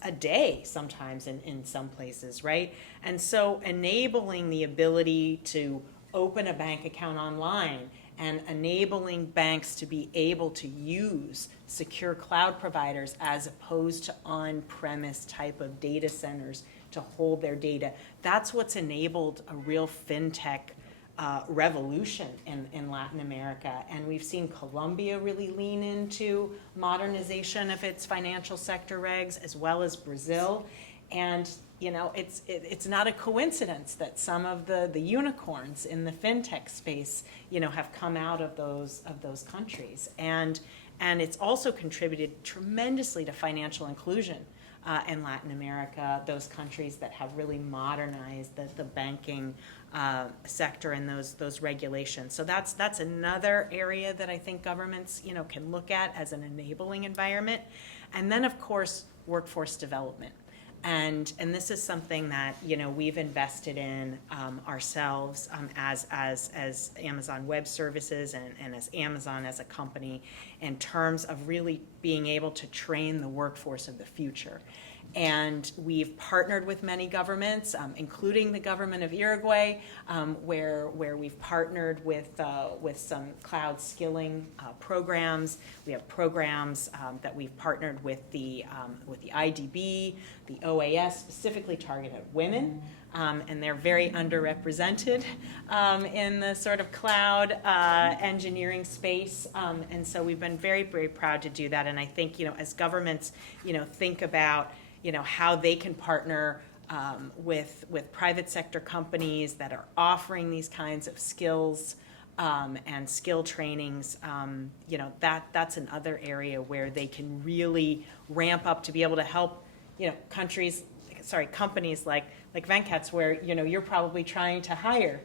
a day sometimes in some places, right? And so enabling the ability to open a bank account online and enabling banks to be able to use secure cloud providers as opposed to on-premise type of data centers to hold their data. That's what's enabled a real fintech revolution in Latin America. And we've seen Colombia really lean into modernization of its financial sector regs, as well as Brazil. And, it's not a coincidence that some of the unicorns in the fintech space, have come out of those countries. And it's also contributed tremendously to financial inclusion in Latin America, those countries that have really modernized the banking sector and those regulations. So that's another area that I think governments, can look at as an enabling environment. And then, of course, workforce development. And this is something that, we've invested in ourselves as Amazon Web Services and as Amazon as a company, in terms of really being able to train the workforce of the future. And we've partnered with many governments, including the government of Uruguay, where we've partnered with some cloud skilling programs. We have programs that we've partnered with the IDB, the OAS, specifically targeted at women, and they're very underrepresented in the sort of cloud engineering space. And so we've been very, very proud to do that. And I think, as governments, think about how they can partner with private sector companies that are offering these kinds of skills and skill trainings. That's another area where they can really ramp up to be able to help companies like Venkat's, where you're probably trying to hire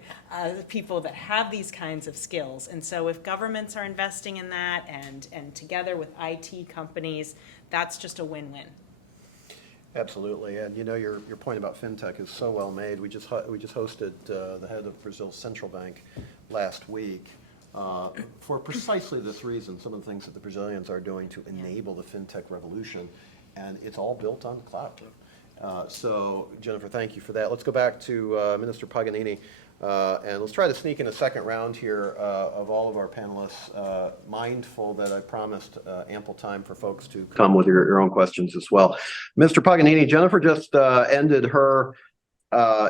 people that have these kinds of skills. And so if governments are investing in that, and together with IT companies, that's just a win-win. Absolutely, and your point about fintech is so well made. We just hosted the head of Brazil's central bank last week for precisely this reason. Some of the things that the Brazilians are doing to enable the fintech revolution, and it's all built on the cloud. So, Jennifer, thank you for that. Let's go back to Minister Paganini, and let's try to sneak in a second round here of all of our panelists, mindful that I promised ample time for folks to come with your own questions as well. Mr. Paganini, Jennifer just ended her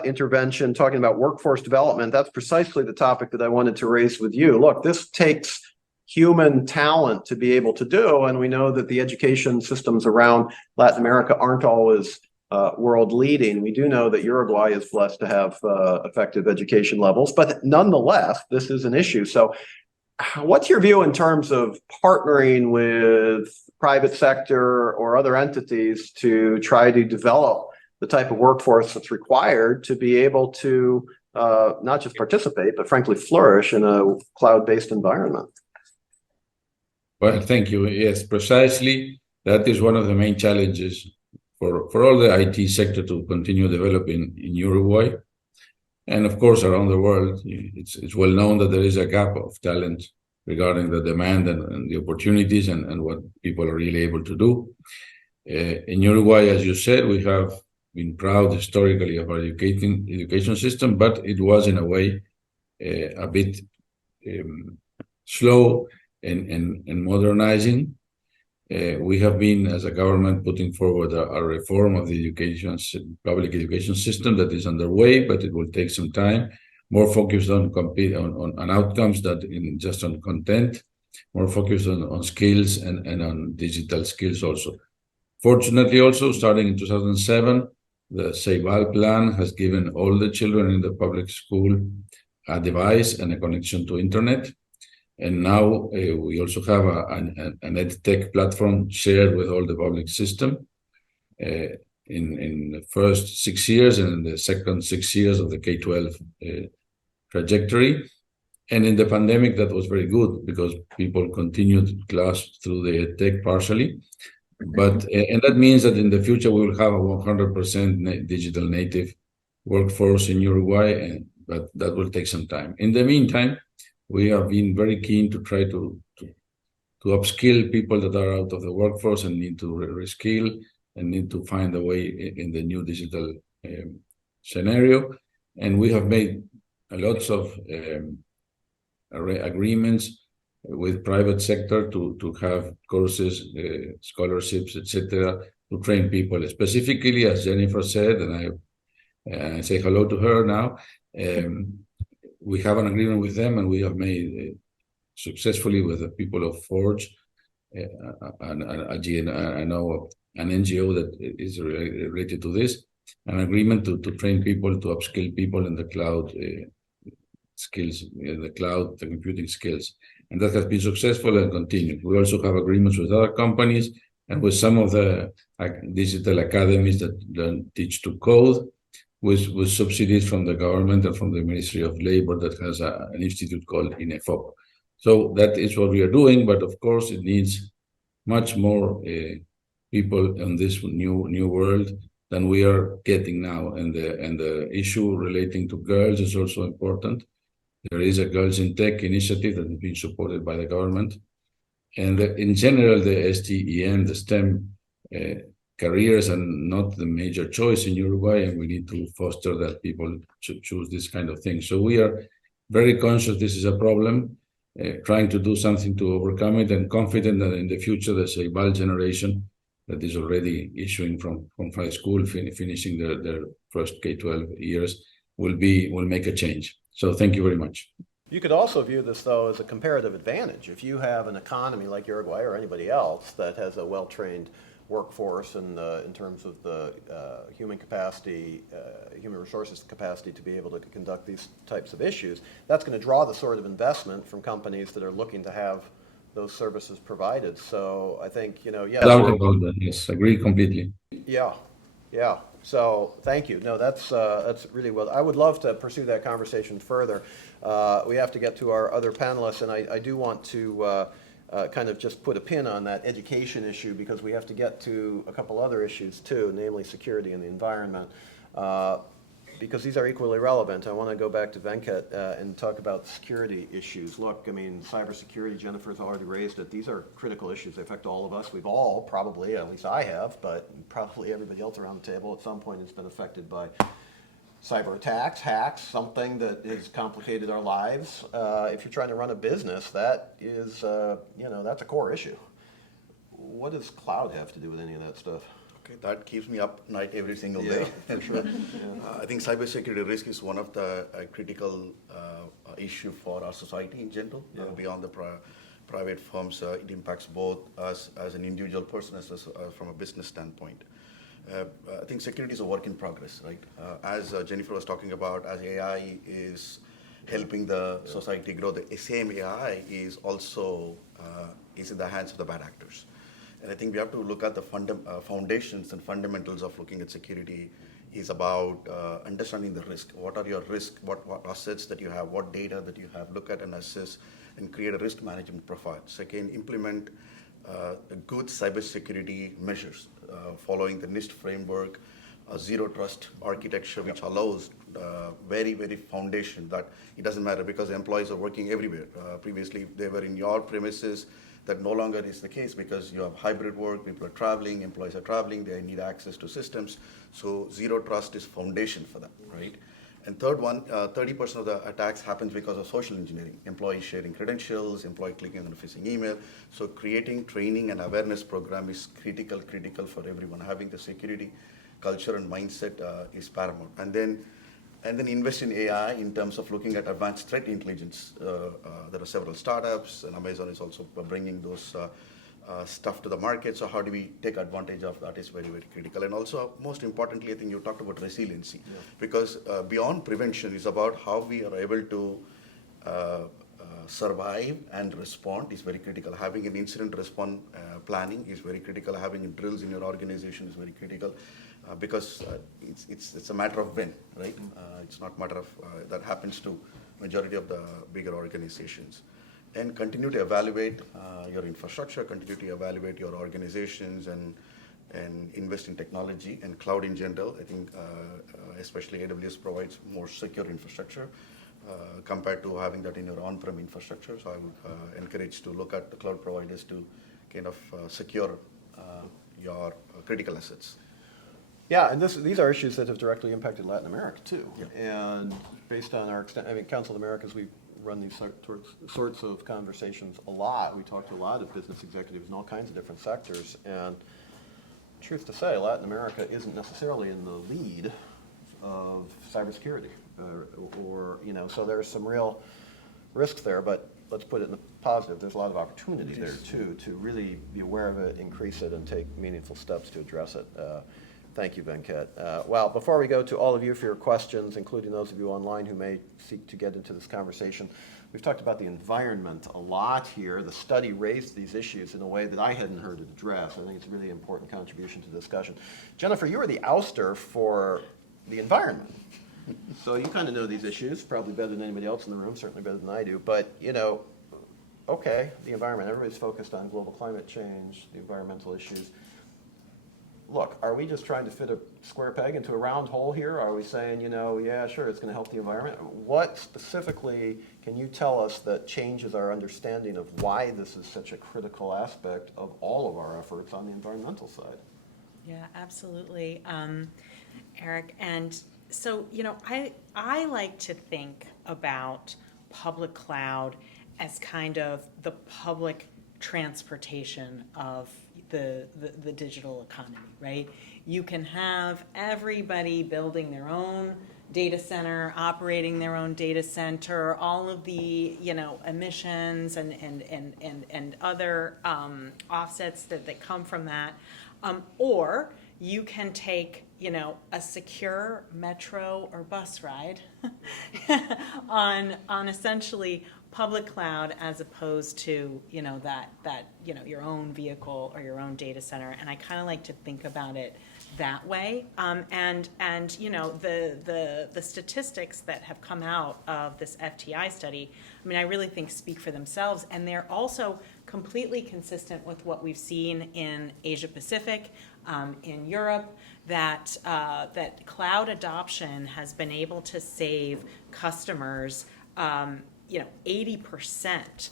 intervention talking about workforce development. That's precisely the topic that I wanted to raise with you. Look, this takes human talent to be able to do, and we know that the education systems around Latin America aren't always world leading. We do know that Uruguay is blessed to have effective education levels, but nonetheless, this is an issue. So what's your view in terms of partnering with private sector or other entities to try to develop the type of workforce that's required to be able to not just participate, but frankly flourish in a cloud-based environment? Well, thank you. Yes, precisely. That is one of the main challenges for all the IT sector to continue developing in Uruguay. And of course, around the world, it's well known that there is a gap of talent regarding the demand and the opportunities and what people are really able to do. In Uruguay, as you said, we have been proud historically of our education system, but it was in a way a bit slow in modernizing. We have been, as a government, putting forward a reform of the public education system that is underway, but it will take some time. More focused on outcomes than just on content. More focused on skills and on digital skills also. Fortunately, also starting in 2007, the Ceibal plan has given all the children in the public school a device and a connection to internet. And now we also have an EdTech platform shared with all the public system in the first 6 years and in the second 6 years of the K-12 trajectory. And in the pandemic, that was very good because people continued class through the EdTech partially. But and that means that in the future, we will have a 100% digital native workforce in Uruguay, but that will take some time. In the meantime, we have been very keen to try to upskill people that are out of the workforce and need to reskill and need to find a way in the new digital scenario. And we have made lots of agreements with private sector to have courses, scholarships, etc., to train people. Specifically, as Jennifer said, and I say hello to her now, we have an agreement with them, and we have made successfully with the people of Forge, I know an NGO that is related to this. an agreement to train people, to upskill people in the cloud skills, in the cloud, the computing skills. And that has been successful and continued. We also have agreements with other companies and with some of the digital academies that teach to code, with subsidies from the government and from the Ministry of Labor that has an institute called INEFOP. So that is what we are doing, but of course it needs much more people in this new world than we are getting now. And the issue relating to girls is also important. There is a Girls in Tech initiative that has been supported by the government. And in general, the STEM, the STEM careers are not the major choice in Uruguay, and we need to foster that people should choose this kind of thing. So we are very conscious this is a problem, trying to do something to overcome it, and confident that in the future, the Ceibal generation that is already issuing from high school, finishing their first K-12 years, will make a change. So thank you very much. You could also view this, though, as a comparative advantage. If you have an economy like Uruguay or anybody else that has a well-trained workforce in terms of the human capacity, human resources capacity to be able to conduct these types of issues, that's going to draw the sort of investment from companies that are looking to have those services provided. So I think, yes. Doubt about that, yes, agree completely. Yeah, yeah. So thank you. No, that's really well. I would love to pursue that conversation further. We have to get to our other panelists, and I do want to kind of just put a pin on that education issue, because we have to get to a couple other issues too, namely security and the environment, because these are equally relevant. I want to go back to Venkat and talk about security issues. Look, I mean, cybersecurity, Jennifer's already raised it. These are critical issues. They affect all of us. We've all probably, at least I have, but probably everybody else around the table at some point has been affected by cyber attacks, hacks, something that has complicated our lives. If you're trying to run a business, that is, that's a core issue. What does cloud have to do with any of that stuff? Okay, that keeps me up night every single day. For sure. I think cybersecurity risk is one of the critical issue for our society in general. Beyond the private firms, it impacts both us as an individual person as from a business standpoint. I think security is a work in progress, right? As Jennifer was talking about, as AI is helping the society grow, the same AI is also is in the hands of the bad actors. And I think we have to look at the foundations and fundamentals of looking at security is about understanding the risk. What are your risks? What assets that you have? What data that you have? Look at and assess and create a risk management profile. Second, implement good cybersecurity measures following the NIST framework, zero trust architecture, which allows very, very foundation that it doesn't matter because employees are working everywhere. Previously, they were in your premises. That no longer is the case because you have hybrid work, people are traveling, employees are traveling, they need access to systems. So zero trust is foundation for that, right? And third one, 30% of the attacks happens because of social engineering, employees sharing credentials, employee clicking on a phishing email. So creating training and awareness program is critical for everyone. Having the security culture and mindset is paramount. And then invest in AI in terms of looking at advanced threat intelligence. There are several startups, and Amazon is also bringing those stuff to the market. So how do we take advantage of that is very, very critical. And also, most importantly, I think you talked about resiliency, because beyond prevention is about how we are able to survive and respond is very critical. Having an incident response planning is very critical. Having drills in your organization is very critical. Because it's a matter of when, right? It's not a matter of that happens to majority of the bigger organizations. And continue to evaluate your infrastructure, continue to evaluate your organizations, and invest in technology and cloud in general. I think especially AWS provides more secure infrastructure compared to having that in your on-prem infrastructure. So I would encourage to look at the cloud providers to kind of secure your critical assets. Yeah, and these are issues that have directly impacted Latin America too. And based on our Council of Americas, we run these sorts of conversations a lot. We talk to a lot of business executives in all kinds of different sectors. And truth to say, Latin America isn't necessarily in the lead of cybersecurity, so there's some real risks there. But let's put it in the positive. There's a lot of opportunity there too to really be aware of it, increase it, and take meaningful steps to address it. Thank you, Venkat. Well, before we go to all of you for your questions, including those of you online who may seek to get into this conversation, we've talked about the environment a lot here. The study raised these issues in a way that I hadn't heard it addressed. I think it's a really important contribution to the discussion. Jennifer, you were the ouster for the environment. So you kind of know these issues, probably better than anybody else in the room, certainly better than I do. But, you know, okay, the environment, everybody's focused on global climate change, the environmental issues. Look, are we just trying to fit a square peg into a round hole here? Are we saying, you know, yeah, sure, it's going to help the environment? What specifically can you tell us that changes our understanding of why this is such a critical aspect of all of our efforts on the environmental side? Yeah, absolutely, Eric. And so, you know, I like to think about public cloud as kind of the public transportation of the digital economy, right? You can have everybody building their own data center, operating their own data center, all of the, you know, emissions and other offsets that come from that. Or you can take, you know, a secure metro or bus ride on essentially public cloud as opposed to, you know, that you know, your own vehicle or your own data center. And I kind of like to think about it that way. And you know, the statistics that have come out of this FTI study, I mean, I really think speak for themselves, and they're also completely consistent with what we've seen in Asia Pacific, in Europe, that cloud adoption has been able to save customers, you know, 80%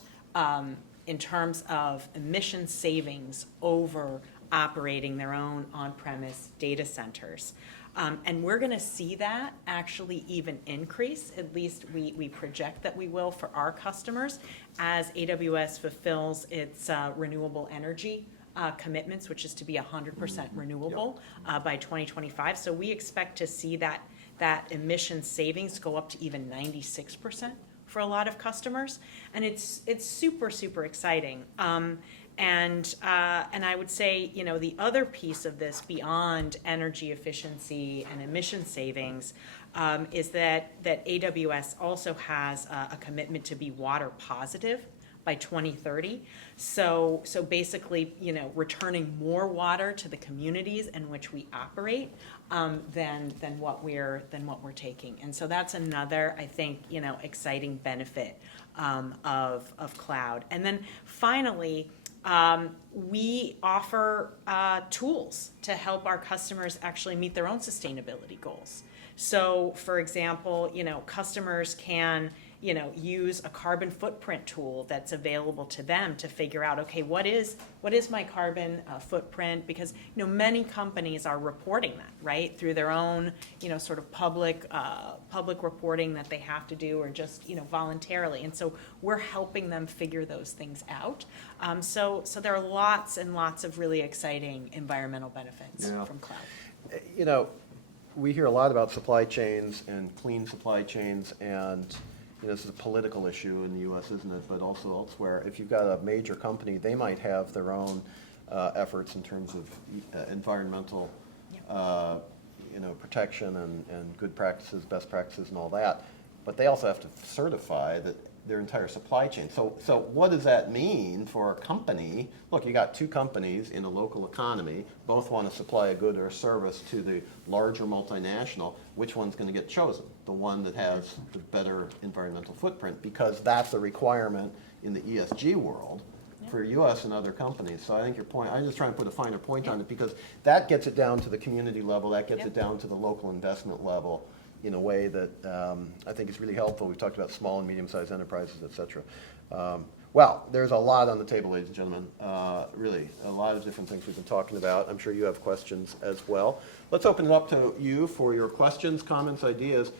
in terms of emission savings over operating their own on-premise data centers. And we're going to see that actually even increase, at least we project that we will for our customers, as AWS fulfills its renewable energy commitments, which is to be 100% renewable by 2025. So we expect to see that emission savings go up to even 96% for a lot of customers, and it's super, super exciting. And I would say, you know, the other piece of this beyond energy efficiency and emission savings is that AWS also has a commitment to be water positive by 2030. So basically, you know, returning more water to the communities in which we operate than what we're taking. And so that's another, I think, you know, exciting benefit of cloud. And then finally, we offer tools to help our customers actually meet their own sustainability goals. So, for example, you know, customers can, you know, use a carbon footprint tool that's available to them to figure out, okay, what is my carbon footprint? Because, you know, many companies are reporting that, right, through their own, you know, sort of public reporting that they have to do, or just, you know, voluntarily. And so we're helping them figure those things out. So there are lots and lots of really exciting environmental benefits from cloud. You know, we hear a lot about supply chains and clean supply chains, and you know, this is a political issue in the U.S., isn't it? But also elsewhere. If you've got a major company, they might have their own efforts in terms of environmental, you know, protection and good practices, best practices, and all that. But they also have to certify that their entire supply chain. So what does that mean for a company? Look, you got two companies in a local economy, both want to supply a good or a service to the larger multinational. Which one's going to get chosen? The one that has the better environmental footprint, because that's a requirement in the ESG world for U.S. and other companies. So I think your point, I'm just trying to put a finer point on it, because that gets it down to the community level, that gets it down to the local investment level, in a way that I think is really helpful. We've talked about small and medium-sized enterprises, et cetera. Well, there's a lot on the table, ladies and gentlemen. Really, a lot of different things we've been talking about. I'm sure you have questions as well. Let's open it up to you for your questions, comments, ideas.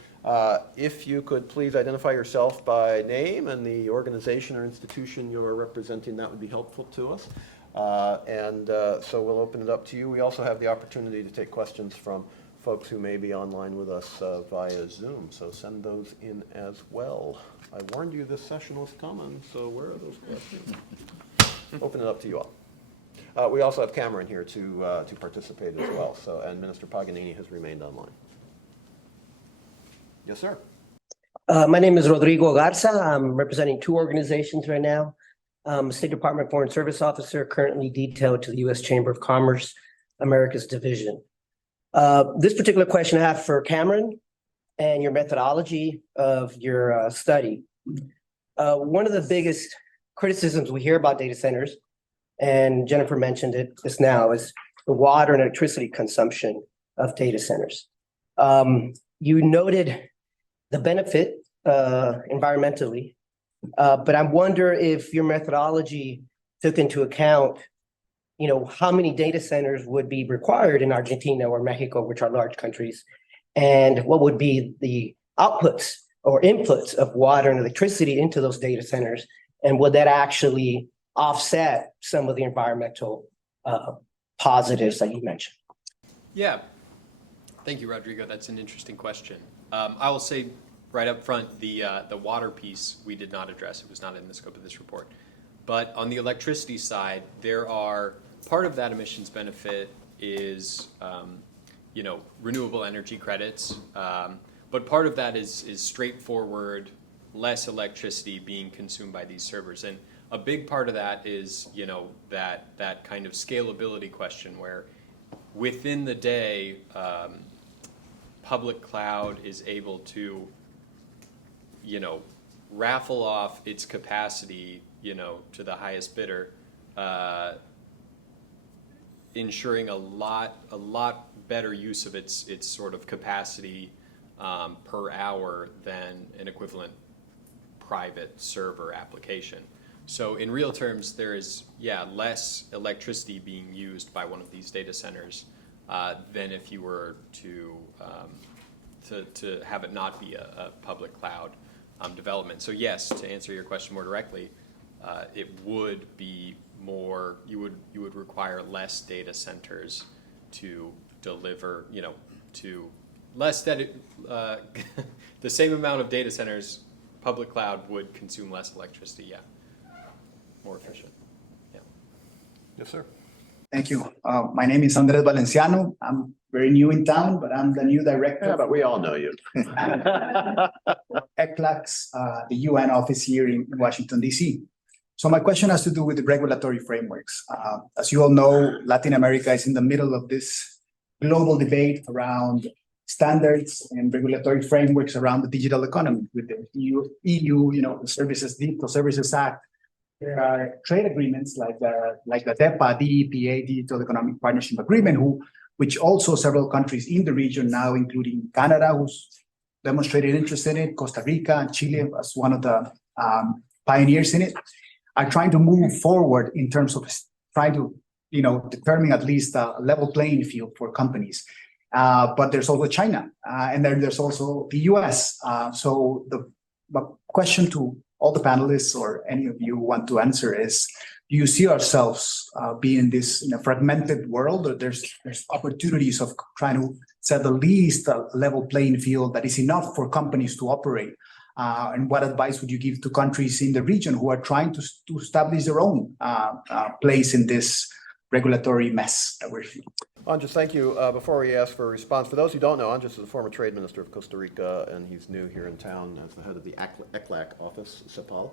If you could please identify yourself by name and the organization or institution you're representing, that would be helpful to us. So we'll open it up to you. We also have the opportunity to take questions from folks who may be online with us via Zoom, so send those in as well. I warned you this session was coming, so where are those questions? Open it up to you all. We also have Cameron here to participate as well. So, and Minister Paganini has remained online. Yes, sir. My name is Rodrigo Garza. I'm representing two organizations right now. I'm a State Department Foreign Service officer currently detailed to the U.S. Chamber of Commerce, Americas Division. This particular question I have for Cameron and your methodology of your study. One of the biggest criticisms we hear about data centers, and Jennifer mentioned it just now, is the water and electricity consumption of data centers. You noted the benefit environmentally, but I wonder if your methodology took into account, how many data centers would be required in Argentina or Mexico, which are large countries, and what would be the outputs or inputs of water and electricity into those data centers, and would that actually offset some of the environmental positives that you mentioned? Yeah. Thank you, Rodrigo. That's an interesting question. I will say right up front, the water piece we did not address. It was not in the scope of this report. But on the electricity side, part of that emissions benefit is, renewable energy credits. But part of that is straightforward, less electricity being consumed by these servers. And a big part of that is, that kind of scalability question where within the day, public cloud is able to, raffle off its capacity, to the highest bidder, ensuring a lot better use of its sort of capacity per hour than an equivalent private server application. So in real terms, there is, less electricity being used by one of these data centers than if you were to have it not be a public cloud development. So yes, to answer your question more directly, it would be more, you would require less data centers to deliver, to less that the same amount of data centers, public cloud would consume less electricity, more efficient. Yes, sir. Thank you. My name is Andres Valenciano. I'm very new in town, but I'm the new director. Yeah, but we all know you. ECLAC's, the UN office here in Washington, D.C. So my question has to do with the regulatory frameworks. As you all know, Latin America is in the middle of this global debate around standards and regulatory frameworks around the digital economy with the EU, the Digital Services Act. There are trade agreements like the DEPA, DEPA, Digital Economic Partnership Agreement, which also several countries in the region now, including Canada, who's demonstrated interest in it, Costa Rica and Chile as one of the pioneers in it, are trying to move forward in terms of trying to, determine at least a level playing field for companies. But there's also China, and then there's also the US. So the question to all the panelists or any of you who want to answer is, do you see ourselves being in this fragmented world, or there's opportunities of trying to set at least a level playing field that is enough for companies to operate? And what advice would you give to countries in the region who are trying to establish their own place in this regulatory mess that we're seeing? Andres, thank you. Before we ask for a response, for those who don't know, Andres is the former trade minister of Costa Rica, and he's new here in town as the head of the ECLAC office, CEPAL,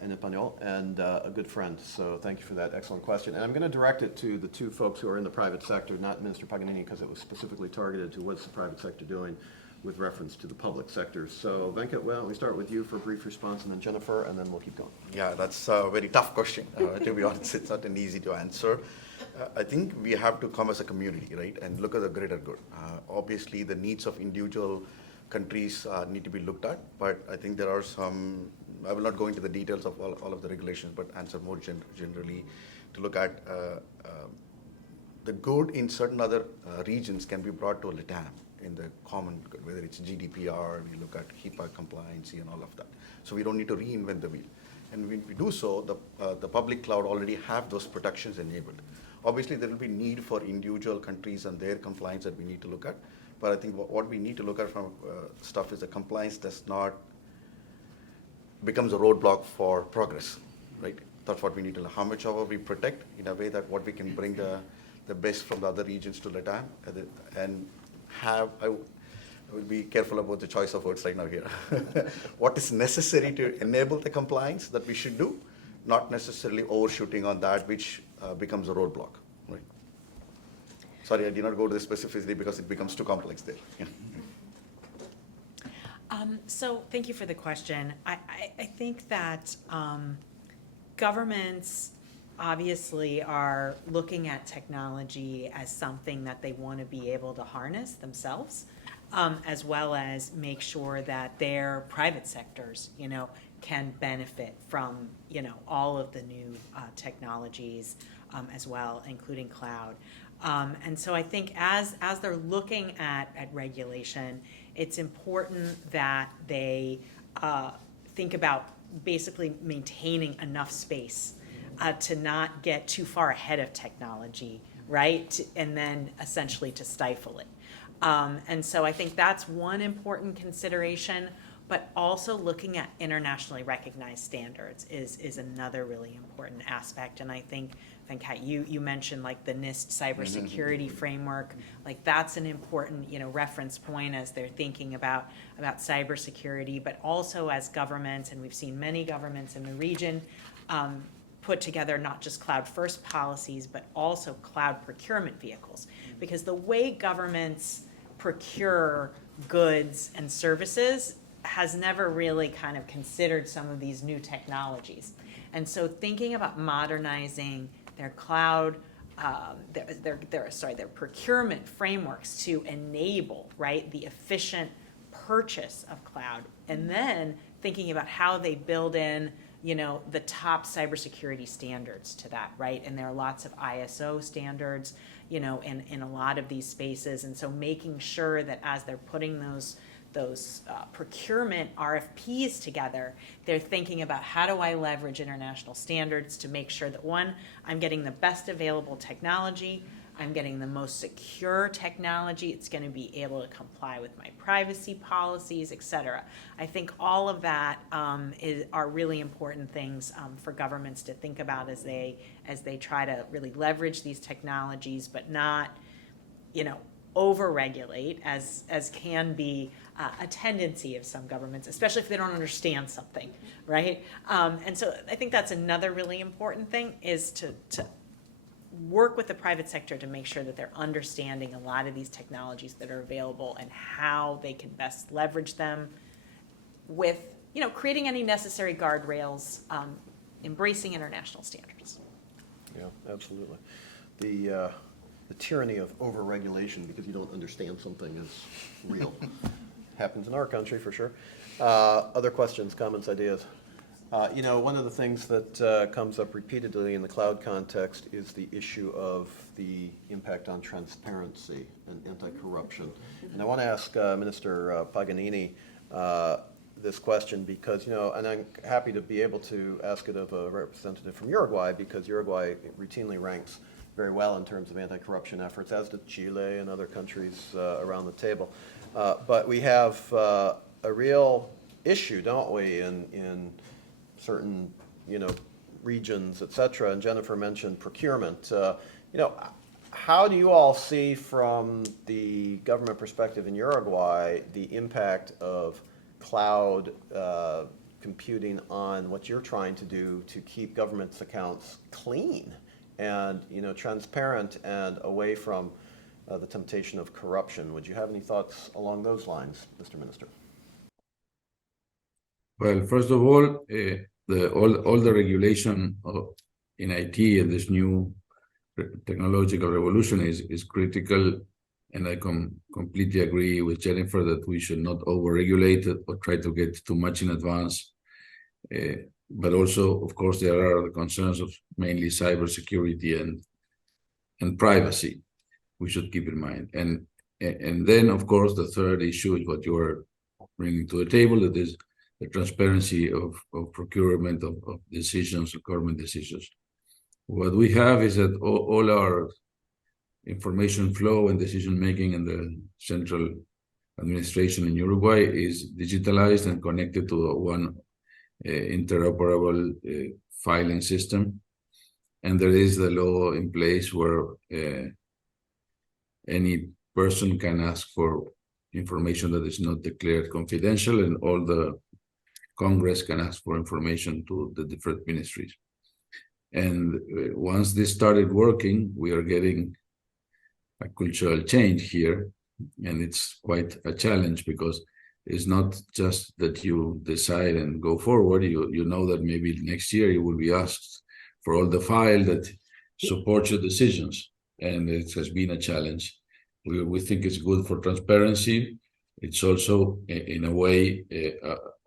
en español, and a good friend. So thank you for that excellent question. And I'm going to direct it to the two folks who are in the private sector, not Minister Paganini, because it was specifically targeted to what's the private sector doing with reference to the public sector. So Venkat, why don't we start with you for a brief response, and then Jennifer, and then we'll keep going. Yeah, that's a very tough question. To be honest, it's not an easy to answer. I think we have to come as a community, right, and look at the greater good. Obviously, the needs of individual countries need to be looked at, but I think there are some, I will not go into the details of all of the regulations, but answer more generally to look at the good in certain other regions can be brought to LATAM in the common good, whether it's GDPR, we look at HIPAA compliance and all of that. So we don't need to reinvent the wheel. And when we do so, the public cloud already have those protections enabled. Obviously, there will be need for individual countries and their compliance that we need to look at. But I think what we need to look at from stuff is the compliance does not becomes a roadblock for progress, right? That's what we need to learn. How much of it we protect in a way that what we can bring the best from the other regions to LATAM, and have, I will be careful about the choice of words right now here. What is necessary to enable the compliance that we should do, not necessarily overshooting on that, which becomes a roadblock. Right? Sorry, I did not go to the specificity because it becomes too complex there. Yeah. So thank you for the question. I think that governments obviously are looking at technology as something that they want to be able to harness themselves, as well as make sure that their private sectors, can benefit from, all of the new technologies as well, including cloud. And so I think as they're looking at regulation, it's important that they think about basically maintaining enough space to not get too far ahead of technology, right? And then essentially to stifle it. And so I think that's one important consideration, but also looking at internationally recognized standards is another really important aspect. And I think Venkat, you mentioned like the NIST cybersecurity framework, like that's an important, reference point as they're thinking about cybersecurity, but also as governments, and we've seen many governments in the region put together not just cloud first policies, but also cloud procurement vehicles. Because the way governments procure goods and services has never really kind of considered some of these new technologies. And so thinking about modernizing their cloud, their procurement frameworks to enable, right, the efficient purchase of cloud, and then thinking about how they build in, the top cybersecurity standards to that, right? And there are lots of ISO standards, in a lot of these spaces, and so making sure that as they're putting those procurement RFPs together, they're thinking about how do I leverage international standards to make sure that, one, I'm getting the best available technology, I'm getting the most secure technology, it's going to be able to comply with my privacy policies, et cetera. I think all of that are really important things for governments to think about as they try to really leverage these technologies, but not, over-regulate as can be a tendency of some governments, especially if they don't understand something, right? And so I think that's another really important thing is to work with the private sector to make sure that they're understanding a lot of these technologies that are available and how they can best leverage them with, creating any necessary guardrails, embracing international standards. Yeah, absolutely. The tyranny of over-regulation because you don't understand something is real. Happens in our country for sure. Other questions, comments, ideas? One of the things that comes up repeatedly in the cloud context is the issue of the impact on transparency and anti-corruption. And I want to ask Minister Paganini this question because, and I'm happy to be able to ask it of a representative from Uruguay because Uruguay routinely ranks very well in terms of anti-corruption efforts, as do Chile and other countries around the table. But we have a real issue, don't we, in certain, regions, et cetera. And Jennifer mentioned procurement. How do you all see from the government perspective in Uruguay the impact of cloud computing on what you're trying to do to keep government's accounts clean and, transparent and away from the temptation of corruption? Would you have any thoughts along those lines, Mr. Minister? Well, first of all, all the regulation in IT and this new technological revolution is critical, and I completely agree with Jennifer that we should not over-regulate it or try to get too much in advance. But also, of course, there are the concerns of mainly cybersecurity and privacy we should keep in mind. And then, of course, the third issue is what you are bringing to the table, that is the transparency of procurement of decisions, of government decisions. What we have is that all our information flow and decision-making in the central administration in Uruguay is digitalized and connected to one interoperable filing system. And there is the law in place where any person can ask for information that is not declared confidential, and all the Congress can ask for information to the different ministries. And once this started working, we are getting a cultural change here, and it's quite a challenge because it's not just that you decide and go forward. You know that maybe next year you will be asked for all the file that supports your decisions, and it has been a challenge. We think it's good for transparency. It's also, in a way,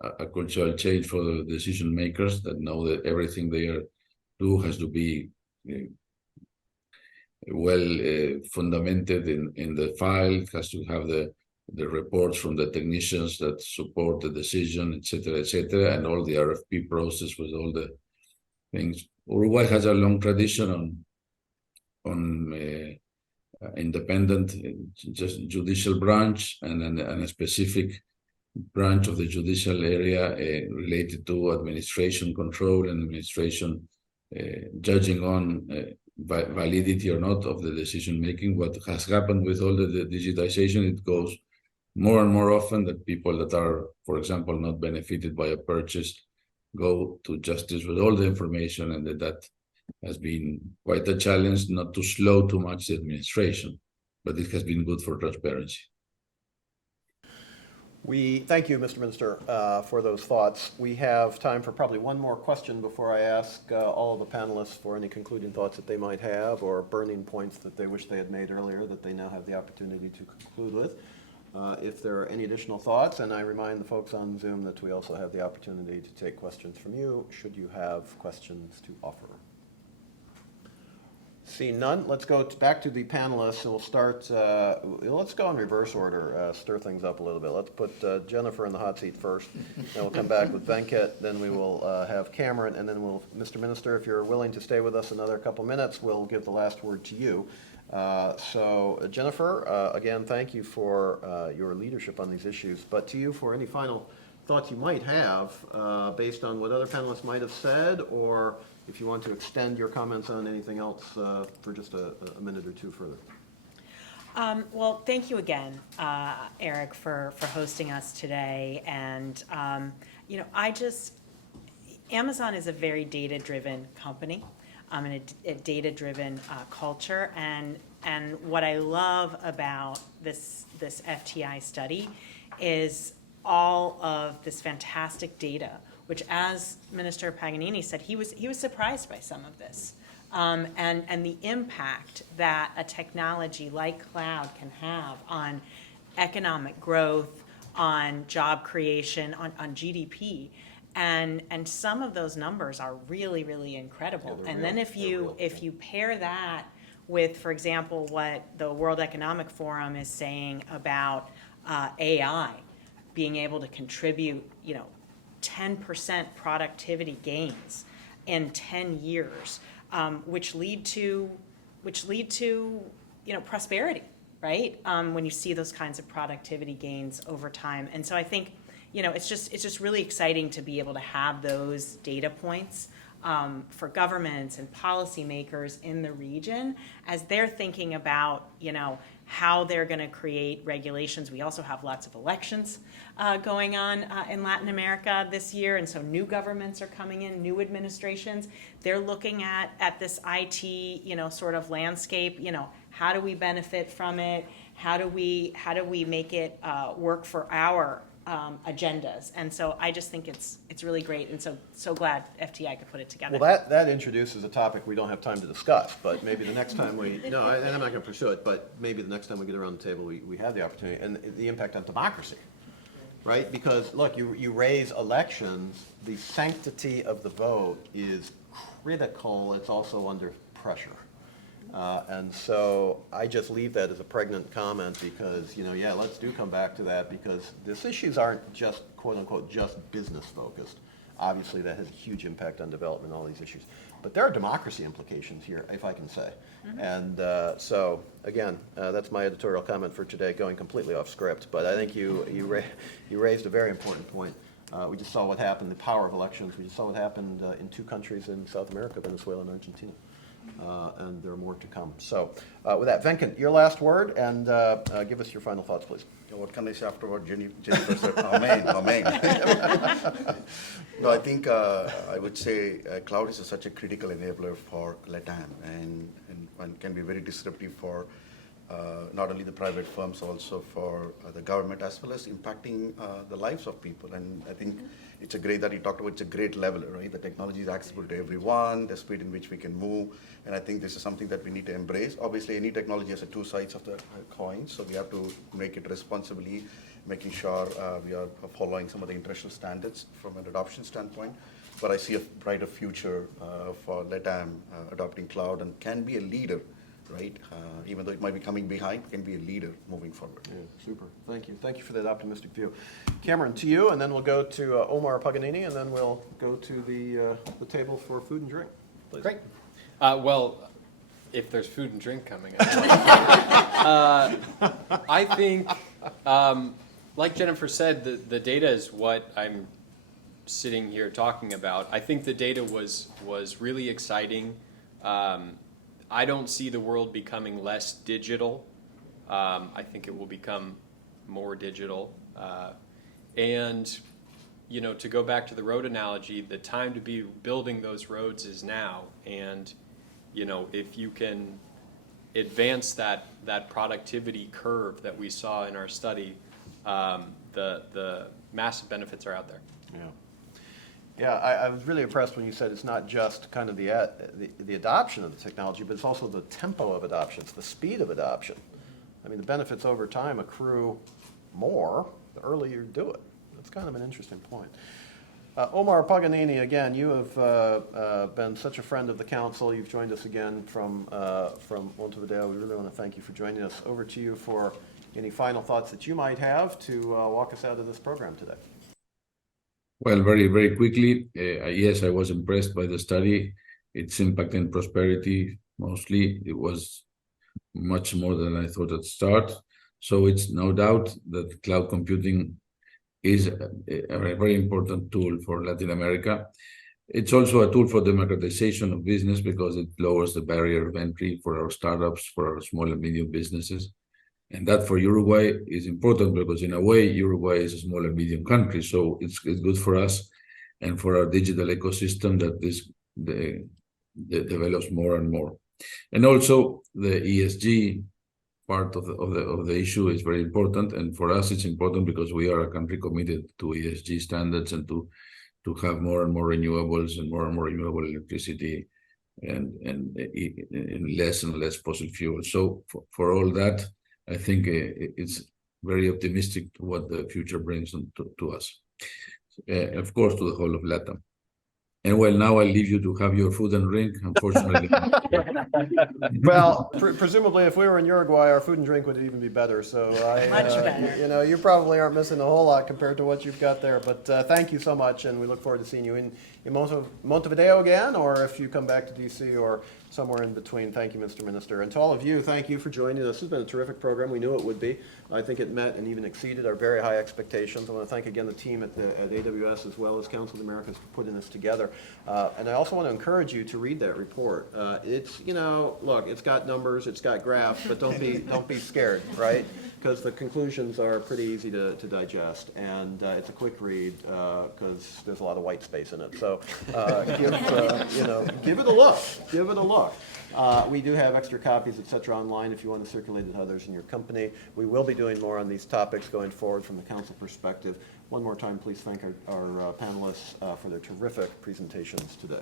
a cultural change for the decision makers that know that everything they do has to be well fundamented in the file. It has to have the reports from the technicians that support the decision, et cetera, and all the RFP process with all the things. Uruguay has a long tradition on independent just judicial branch and a specific branch of the judicial area related to administration control and administration judging on validity or not of the decision making. What has happened with all the digitization, it goes more and more often that people that are, for example, not benefited by a purchase go to justice with all the information, and that has been quite a challenge, not to slow too much the administration, but it has been good for transparency. We thank you, Mr. Minister, for those thoughts. We have time for probably one more question before I ask all of the panelists for any concluding thoughts that they might have or burning points that they wish they had made earlier that they now have the opportunity to conclude with. If there are any additional thoughts, and I remind the folks on Zoom that we also have the opportunity to take questions from you, should you have questions to offer. Seeing none, let's go back to the panelists, and we'll start, let's go in reverse order, stir things up a little bit. Let's put Jennifer in the hot seat first, then we'll come back with Venkat, then we will have Cameron, and then we'll, Mr. Minister, if you're willing to stay with us another couple minutes, we'll give the last word to you. So Jennifer, again, thank you for your leadership on these issues, but to you for any final thoughts you might have based on what other panelists might have said, or if you want to extend your comments on anything else for just a minute or two further. Well, thank you again, Eric, for hosting us today. And, you know, Amazon is a very data-driven company. And a data-driven culture, and what I love about this FTI study is all of this fantastic data, which, as Minister Paganini said, he was surprised by some of this, and the impact that a technology like cloud can have on economic growth, on job creation, on GDP. And some of those numbers are really, really incredible. Yeah, and then if you pair that with, for example, what the World Economic Forum is saying about AI being able to contribute, 10% productivity gains in 10 years, which lead to prosperity, right? When you see those kinds of productivity gains over time. And so I think, it's just really exciting to be able to have those data points for governments and policymakers in the region as they're thinking about, how they're going to create regulations. We also have lots of elections going on in Latin America this year, and so new governments are coming in, new administrations. They're looking at this IT, sort of landscape. How do we benefit from it? How do we make it work for our agendas? And so I just think it's really great, and so glad FTI could put it together. Well, that introduces a topic we don't have time to discuss, but maybe the next time and I'm not going to pursue it, but maybe the next time we get around the table, we have the opportunity, and the impact on democracy, right? Because, look, you raise elections, the sanctity of the vote is critical. It's also under pressure. And so I just leave that as a pregnant comment because, let's come back to that, because these issues aren't just, quote unquote, just business focused. Obviously that has a huge impact on development, all these issues. But there are democracy implications here, if I can say. Mm-hmm. And so, again, that's my editorial comment for today, going completely off script. But I think you raised a very important point We just saw what happened, the power of elections. We just saw what happened in two countries in South America, Venezuela and Argentina. And there are more to come. So with that, Venkat, your last word, and give us your final thoughts, please. What can I say after what Jennifer said? Amen, amen. No, I think I would say cloud is such a critical enabler for LATAM and can be very disruptive for not only the private firms, also for the government, as well as impacting the lives of people. And I think it's a great that you talked about. It's a great leveler, right? The technology is accessible to everyone, the speed in which we can move. And I think this is something that we need to embrace. Obviously, any technology has two sides of the coin, so we have to make it responsibly, making sure we are following some of the international standards from an adoption standpoint. But I see a brighter future for LATAM adopting cloud and can be a leader, right? Even though it might be coming behind, can be a leader moving forward. Yeah, super. Thank you. Thank you for that optimistic view. Cameron, to you, and then we'll go to Omar Paganini, and then we'll go to the table for food and drink. Please. Great. Well, if there's food and drink coming, I think, like Jennifer said, the data is what I'm sitting here talking about. I think the data was really exciting. I don't see the world becoming less digital. I think it will become more digital. And, you know, to go back to the road analogy, the time to be building those roads is now. And, you know, if you can advance that productivity curve that we saw in our study, the massive benefits are out there. Yeah. Yeah, I was really impressed when you said it's not just kind of the adoption of the technology, but it's also the tempo of adoption, it's the speed of adoption. I mean, the benefits over time accrue more the earlier you do it. That's kind of an interesting point. Omar Paganini, again, you have been such a friend of the council. You've joined us again from Montevideo. We really want to thank you for joining us. Over to you for any final thoughts that you might have to walk us out of this program today. Well, very, very quickly, yes, I was impressed by the study. Its impact and prosperity, mostly, it was much more than I thought at the start. So it's no doubt that cloud computing is a very important tool for Latin America. It's also a tool for democratization of business because it lowers the barrier of entry for our startups, for our small and medium businesses. And that for Uruguay is important because in a way, Uruguay is a small and medium country. So it's good for us and for our digital ecosystem that this develops more and more. And also the ESG part of the issue is very important. And for us, it's important because we are a country committed to ESG standards and to have more and more renewables and more renewable electricity and less and less fossil fuels. So for all that, I think it's very optimistic to what the future brings to us. Of course, to the whole of LATAM. And well, now I'll leave you to have your food and drink, unfortunately. Well, presumably if we were in Uruguay, our food and drink would even be better. So Much better. You know, you probably aren't missing a whole lot compared to what you've got there. But thank you so much, and we look forward to seeing you in Montevideo again, or if you come back to D.C. or somewhere in between. Thank you, Mr. Minister. And to all of you, thank you for joining us. This has been a terrific program. We knew it would be. I think it met and even exceeded our very high expectations. I want to thank again the team at AWS as well as Council of the Americas for putting this together. And I also want to encourage you to read that report. It's, you know, look, it's got numbers, it's got graphs, but don't be scared, right? Because the conclusions are pretty easy to digest, and it's a quick read because there's a lot of white space in it. So give it a look. Give it a look. We do have extra copies, et cetera, online if you want to circulate it to others in your company. We will be doing more on these topics going forward from the council perspective. One more time, please thank our panelists for their terrific presentations today.